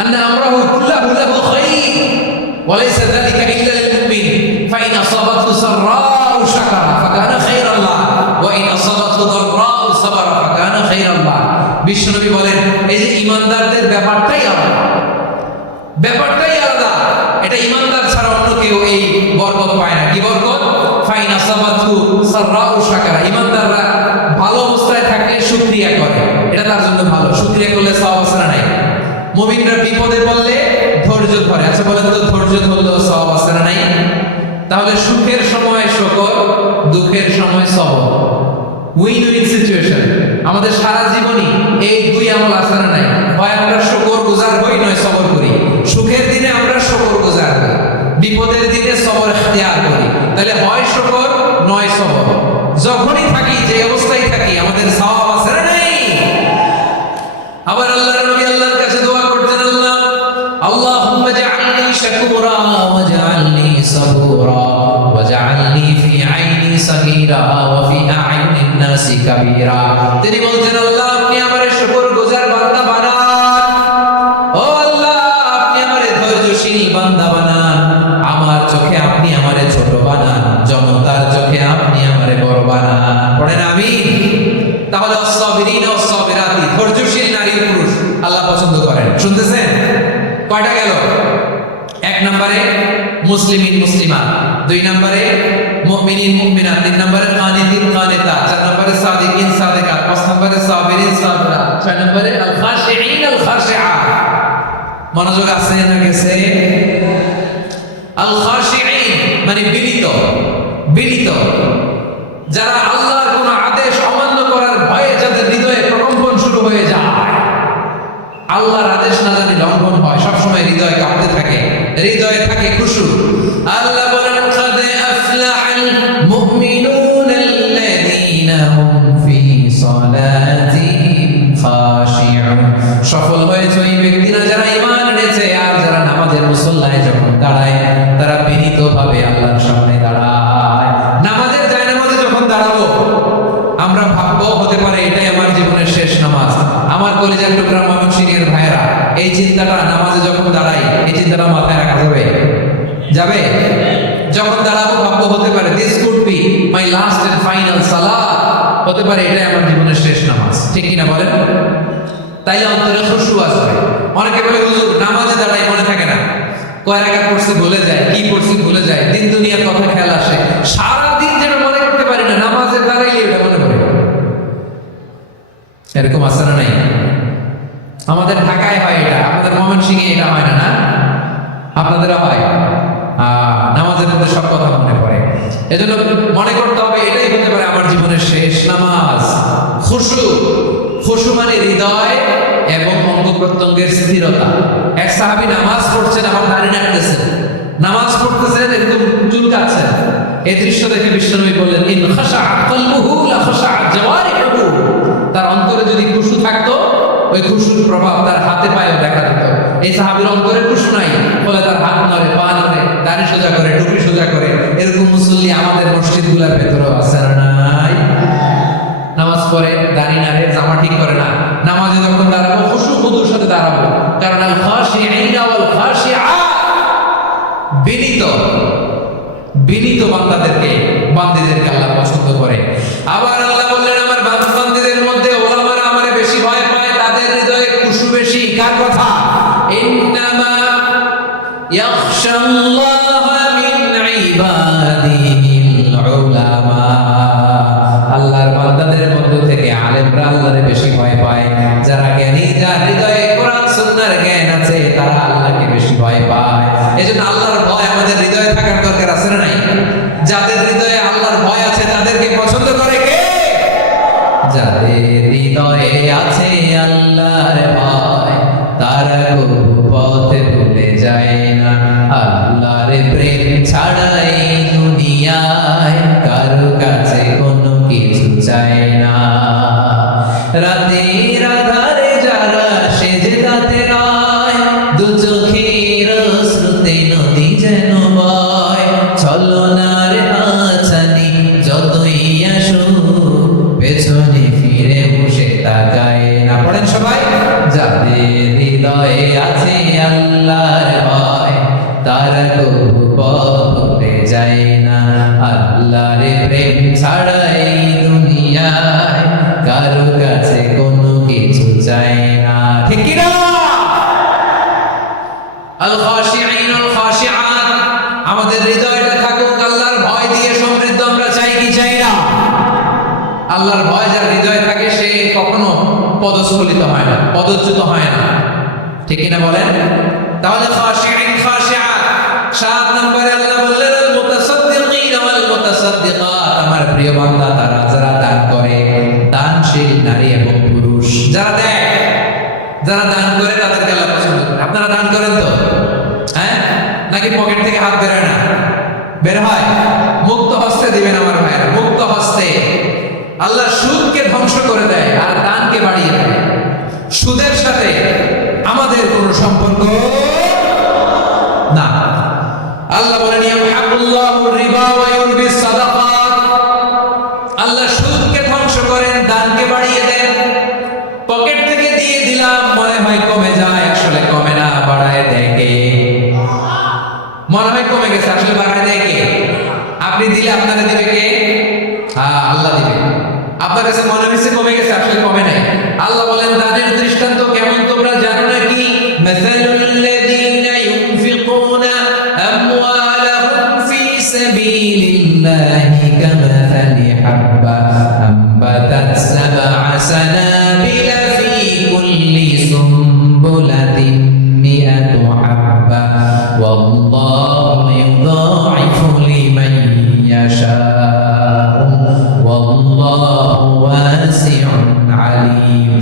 আন্না আমরাহু কুল্লাহু লাহু খায়র ওয়া লাইসা যালিকা ইল্লা লিল মুমিন ফাইন আসাবাতহু সাররাউ শাকারা ফাকানা খায়রান লাহু ওয়া ইন আসাবাতহু দাররাউ সাবারা ফাকানা খায়রান লাহু। বিশ্বনবী বলেন এই যে ঈমানদারদের ব্যাপারটাই আলাদা, ব্যাপারটাই আলাদা। এটা ঈমানদার ছাড়া অন্য কেউ এই বরকত পায় না। কি বরকত? ফাইন আসাবাতহু সাররাউ শাকারা, ঈমানদাররা ভালো অবস্থায় থাকলে শুকরিয়া করে, এটা তার জন্য ভালো। শুকরিয়া করলে সওয়াব আছে না নাই? মুমিনরা বিপদে পড়লে ধৈর্য ধরে। আচ্ছা বলেন তো, ধৈর্য ধরলেও সওয়াব আছে না নাই? তাহলে সুখের সময় শুকর, দুঃখের সময় সবর, উইন উইন সিচুয়েশন। আমাদের সারা জীবনই এই দুই আমল আছে না নাই? হয় আমরা শুকর গুজার হই, নয় সবর করি। সুখের দিনে আমরা শুকর গুজার হই, বিপদের দিনে সবর ইখতিয়ার করি। তাহলে হয় শুকর নয় সবর। যখনই থাকি, যে অবস্থায় থাকি, আমাদের সওয়াব আছে না নাই? আবার আল্লাহর নবী আল্লাহর কাছে দোয়া করতেন, আল্লাহ আল্লাহুম্মা জাআলনি শাকুরা ওয়াজআলনি সাবুরা ওয়াজআলনি ফি আইনি সাগীরা ওয়া ফি আ'ইনিন নাসি কাবীরা। তিনি বলতেন আল্লাহ আপনি আমারে শুকরগুজার বান্দা বানান, ও আল্লাহ আপনি আমারে ধৈর্যশীল বান্দা বানান, আমার চোখে আপনি আমারে ছোট বানান, জনতার চোখে আপনি আমারে বড় বানান। পড়েন আমিন। তাহলে আস-সাবিরিনা ওয়াস-সাবিরাতি, ধৈর্যশীল নারী পুরুষ আল্লাহ পছন্দ করেন। শুনতেছেন? কয়টা গেল? 1 নম্বরে মুসলিমিন মুসলিমা, 2 নম্বরে মুমিনিন মুমিনাত, 3 নম্বরে কানিতিন কানিতা, 4 নম্বরে সাদিকিন সাদিকাত, 5 নম্বরে সাবিরিন সাবিরা, 6 নম্বরে আল খাশিঈন আল খাশিআ। মনোযোগ আছে না গেছে? আল খাশিঈন মানে বিনীত, বিনীত, যারা আল্লাহর কোন আদেশ অমান্য করার ভয়ে যাদের হৃদয়ে প্রকম্পন শুরু হয়ে যায়, আল্লাহর আদেশ না জানি লঙ্ঘন হয়, সবসময় হৃদয় কাঁপতে থাকে, হৃদয়ে থাকে খুশু। আল্লাহ বলেন কাদ আফলাহাল মুমিনুনাল্লাযীনা হুম ফি সালাতিহিম খাশিউন। সফল হয়েছে ওই ব্যক্তিরা যারা ঈমান এনেছে আর যারা নামাজের মুসল্লায় যখন দাঁড়ায় তারা বিনীতভাবে আল্লাহর সামনে দাঁড়ায়। নামাজের জায়নামাজে যখন দাঁড়াবো আমরা ভাববো হতে পারে এটাই আমার জীবনের শেষ নামাজ। আমার কলেজের টুকরা ময়মনসিংহের ভাইয়েরা, এই চিন্তাটা নামাজে যখন দাঁড়াই, এই চিন্তাটা মাথায় রাখা যাবে? যাবে? যখন দাঁড়াবো ভাববো হতে পারে this could be my last and final সালাত, হতে পারে এটাই আমার জীবনের শেষ নামাজ। ঠিক কিনা বলেন? তাইলে অন্তরে খুশু আসবে। অনেকে বলে হুজুর নামাজে দাঁড়াই মনে থাকে না, কয় রাকাত পড়ছি ভুলে যায়, কি পড়ছি ভুলে যায়, দিন দুনিয়ার কথা খেয়াল আসে, সারা দিন যেন মনে করতে পারি না, নামাজে দাঁড়াইলে এটা মনে পড়ে। এরকম আছে না নাই? আমাদের ঢাকায় হয় এটা, আমাদের ময়মনসিংহে এটা হয় না, না? আপনাদেরও হয়? নামাজের মধ্যে সব কথা মনে পড়ে। এজন্য মনে করতে হবে এটাই হতে পারে আমার জীবনের শেষ নামাজ। খুশু, খুশু মানে হৃদয় এবং অঙ্গ প্রত্যঙ্গের স্থিরতা। এক সাহাবী নামাজ পড়ছেন, আমার দাড়ি নাড়তেছেন, নামাজ পড়তেছেন, এরকম চুলকাচ্ছেন। এই দৃশ্য দেখে বিশ্বনবী বললেন ইন খাশাআ কলবুহু লা খাশাআত জাওয়ারিহু, তার অন্তরে যদি খুশু থাকতো ওই খুশুর প্রভাব তার হাতে পায়েও দেখা দিত। এই সাহাবীর অন্তরে খুশু নাই, ফলে তার হাত নড়ে, পা নড়ে, দাড়ি সোজা করে, টুপি সোজা করে। এরকম মুসল্লি আমাদের মসজিদগুলোর ভেতরেও আছে না নাই? নামাজ পড়ে, দাড়ি নাড়ে, জামা ঠিক করে না, নামাজে যখন দাঁড়াবো খুশু খুদুর সাথে দাঁড়াবো, কারণ আল খাশিঈনা ওয়াল খাশিআত, বিনীত বিনীত বান্দাদেরকে আল্লাহ পছন্দ করে। আবার আল্লাহ বললেন, আমার বান্দাদের মধ্যে ওলামারা আমারে বেশি ভয় পায়, তাদের হৃদয়ে খুশু বেশি। কার কথা? ইন্নামা ইয়াখশাল্লাহা মিন ইবাদিহিল উলামা। আল্লাহর বান্দাদের মধ্য থেকে আলেমরা আল্লাহরে বেশি ভয় পায়। যারা জ্ঞানী, যার হৃদয়ে কোরআন সুন্নাহর জ্ঞান আছে, তারা আল্লাহকে বেশি ভয় পায়। এজন্য আল্লাহর ভয় আমাদের হৃদয়ে থাকার দরকার আছে না নাই? যাদের হৃদয়ে আল্লাহর ভয় আছে তাদেরকে পছন্দ করে কে? যাদের হৃদয়ে আছে আল্লাহর ভয়, তারা কবু পথ ভুলে যায় না। আল্লাহর প্রেম ছাড়াই দুনিয়ায় কারো কাছে কোনো কিছু চায় না। রাতের আধারে যারা সেজদাতে রয়, দু চোখের শ্রুতে নদী যেন বয়। ছলনার আছানি যতই আসুক, পেছনে ফিরে বসে তাকায় না। পড়েন সবাই। যাদের হৃদয়ে আছে আল্লাহর ভয়, তারা কবু পথ ভুলে যায় না। আল্লাহর প্রেম ছাড়াই দুনিয়ায় কারো কাছে কোনো কিছু চায় না। ঠিক কি না? আল খাশিঈন আল খাশিআত, আমাদের হৃদয়টা থাকুক আল্লাহর ভয় দিয়ে সমৃদ্ধ। আমরা চাই কি চাই না? আল্লাহর ভয় যার হৃদয়ে থাকে সে কখনো পদস্খলিত হয় না, পদচ্যুত হয় না। ঠিক কি না বলেন? তাহলে খাশিঈন খাশিআত। 7 নম্বরে আল্লাহ বললেন আল মুতাসাদ্দিকিন ওয়াল মুতাসাদ্দিকাত, আমার প্রিয় বান্দা তারা যারা দান করে, দানশীল নারী এবং পুরুষ যারা দেয়, যারা দান করে তাদেরকে আল্লাহ পছন্দ করে। আপনারা দান করেন তো? হ্যাঁ, নাকি পকেট থেকে হাত বের হয় না? বের হয়। মুক্ত হস্তে দিবেন আমার ভাইরা, মুক্ত হস্তে। আল্লাহ সুদকে ধ্বংস করে দেয় আর দানকে বাড়িয়ে দেয়। সুদের সাথে আমাদের কোনো সম্পর্ক না। আল্লাহ বলেন ইয়ামহাকুল্লাহু রিবা ওয়া ইউরবিস সাদাকাত, আল্লাহ সুদকে ধ্বংস করেন, দানকে বাড়িয়ে দেন। পকেট থেকে দিয়ে দিলাম, মনে হয় কমে যায়, আসলে কমে না, বাড়ায় দেয় কে? মনে হয় কমে গেছে, আসলে বাড়ায় দেয় কে? আপনি দিলে আপনারা দিবে কে? হ্যাঁ, আল্লাহ দিবে। আপনার কাছে মনে হয়েছে কমে গেছে, আসলে কমে নাই। আল্লাহ বলেন দানের দৃষ্টান্ত কেমন তোমরা জানো নাকি? মাসালুল্লাযীনা ইউনফিকুনা আমওয়ালাহুম ফী সাবিলিল্লাহি কামাসালি হাব্বা আম্বাতাত সাবআ সানাবিলা ফী কুল্লি সুমবুলাতিন মিআতু হাব্বা ওয়াল্লাহু ইউযাইফু লিমান ইয়াশা ওয়াল্লাহু ওয়াসিউন আলীম।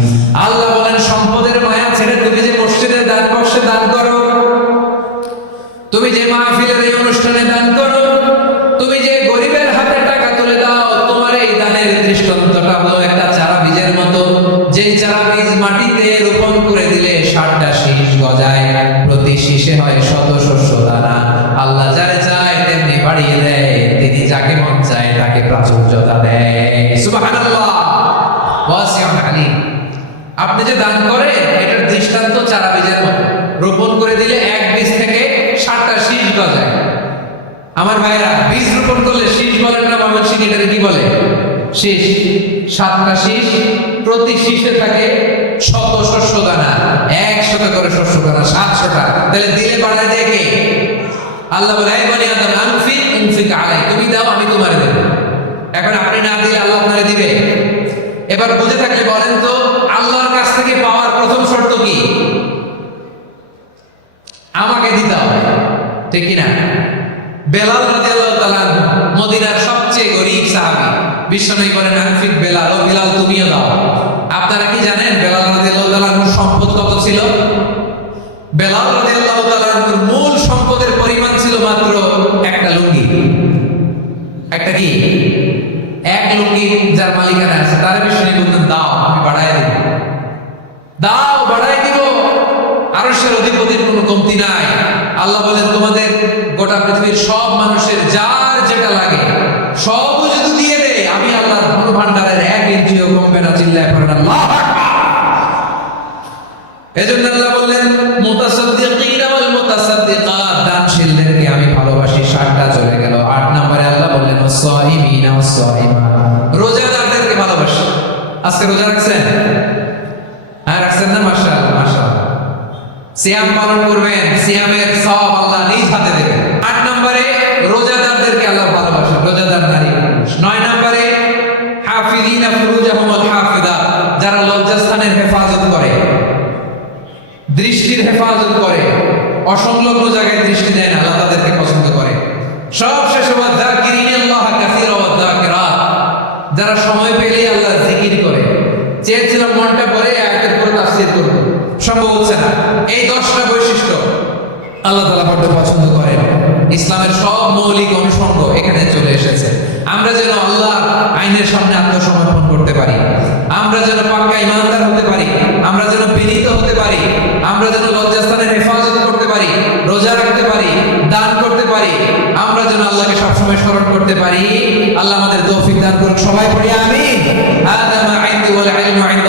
আল্লাহ বলেন সম্পদের মায়া ছেড়ে তুমি যে মসজিদের দান বক্সে দান করো, তুমি যে মাহফিলের এই অনুষ্ঠানে দান করো, তুমি যে গরিবের হাতে টাকা তুলে দাও, তোমার এই দানের দৃষ্টান্তটা হলো একটা চারা বীজের মতো। যে চারা বীজ মাটিতে রোপণ করে দিলে 60টা শীষ গজায়, প্রতি শীষে হয় শত শস্য দানা। আল্লাহ যারে চায় তেমনি বাড়িয়ে দেয়, তিনি যাকে মন চায় তাকে প্রাচুর্যতা দেয়। সুবহানাল্লাহ, ওয়াসিউন আলীম। আপনি যে দান করেন এটার দৃষ্টান্ত চারা বীজের মতো, রোপণ করে দিলে এক বীজ থেকে 60টা শীষ গজায়। আমার ভাইরা, বীজ রোপণ করলে শীষ বলেন না বাবা, এটাকে কি বলে? শীষ। 7টা শীষ, প্রতি শীষে থাকে শত শস্য দানা, 100টা করে শস্য দানা, 700টা। তাহলে দিলে বাড়ায় দেয় কে? আল্লাহ বলে হে বনি আদম আনফিক ইনফিক আলাই, তুমি দাও আমি তোমারে দেব। এখন আপনি না দিলে আল্লাহ আপনারে দিবে? এবার বুঝে থাকলে বলেন তো, আল্লাহর কাছ থেকে পাওয়ার প্রথম শর্ত কি? আমাকে দিতে হবে, ঠিক কি না? বেলাল রাদিয়াল্লাহু তাআলা মদিনার সবচেয়ে গরীব সাহাবী, বিশ্বনবী বলেন আনফিক বেলাল, ও বেলাল তুমিও দাও। আপনারা কি জানেন বেলাল রাদিয়াল্লাহু তাআলার সম্পদ কত ছিল? বেলাল রাদিয়াল্লাহু তাআলার মূল সম্পদের পরিমাণ ছিল মাত্র একটা লুঙ্গি। একটা কি? এক লুঙ্গি যার মালিকানা আছে, তার বিশ্বনবী বলতেন দাও আমি বাড়ায় দেব। দাও বাড়াই দিব, আরশের অধিপতির কোনো কমতি নাই। আল্লাহ বলেন তোমাদের গোটা পৃথিবীর সব মানুষের যার যেটা লাগে সব যদি দিয়ে দেয়, আমি আল্লাহর ধন ভান্ডারের 1 ইঞ্চিও কমবে না। চিল্লায় পড়েন আল্লাহু আকবার। এজন্য আল্লাহ বললেন মুতাসাদ্দিকিনা ওয়াল মুতাসাদ্দিকাত, দানশীলদেরকে আমি ভালোবাসি। 7টা চলে গেল। 8 নম্বরে আল্লাহ বললেন ওয়াস-সাইমিনা ওয়াস-সাইমাত, রোজাদারদেরকে ভালোবাসি। আজকে রোজা রাখছেন? হ্যাঁ রাখছেন না? মাশাআল্লাহ মাশাআল্লাহ। সিয়াম পালন করবেন, সিয়ামের সওয়াব আল্লাহ নিজ হাতে দেবেন। 8 নম্বরে রোজাদারদেরকে আল্লাহ ভালোবাসেন, রোজাদার নারী পুরুষ। 9 নম্বরে হাফিযিনা ফুরুজাহুম ওয়াল হাফিযাত, যারা লজ্জাস্থানের হেফাজত করে, দৃষ্টির হেফাজত করে, অসংলগ্ন জায়গায় দৃষ্টি দেয় না, আল্লাহ তাদেরকে পছন্দ করে। সবশেষে ওয়াযাকিরিনাল্লাহ কাসীরা ওয়াযাকিরাত, যারা সময় পেলেই আল্লাহ জিকির করে। চেয়েছিলাম মনটা ভরে আয়াতের পরে তাফসীর করব, সম্ভব হচ্ছে না। এই 10টা বৈশিষ্ট্য আল্লাহ তাআলা বড় পছন্দ করেন। ইসলামের সব মৌলিক অনুষঙ্গ এখানে চলে এসেছে। আমরা যেন আল্লাহর আইনের সামনে আত্মসমর্পণ করতে পারি, আমরা যেন পাক্কা ঈমানদার হতে পারি, আমরা যেন বিনীত হতে পারি, আমরা যেন লজ্জাস্থানের হেফাজত করতে পারি, রোজা রাখতে পারি, দান করতে পারি, আমরা যেন আল্লাহকে সবসময় স্মরণ করতে পারি। আল্লাহ আমাদের তৌফিক দান করুন। সবাই পড়ি আমিন। হাদা মা ইনদি ওয়াল ইলমু ইনদা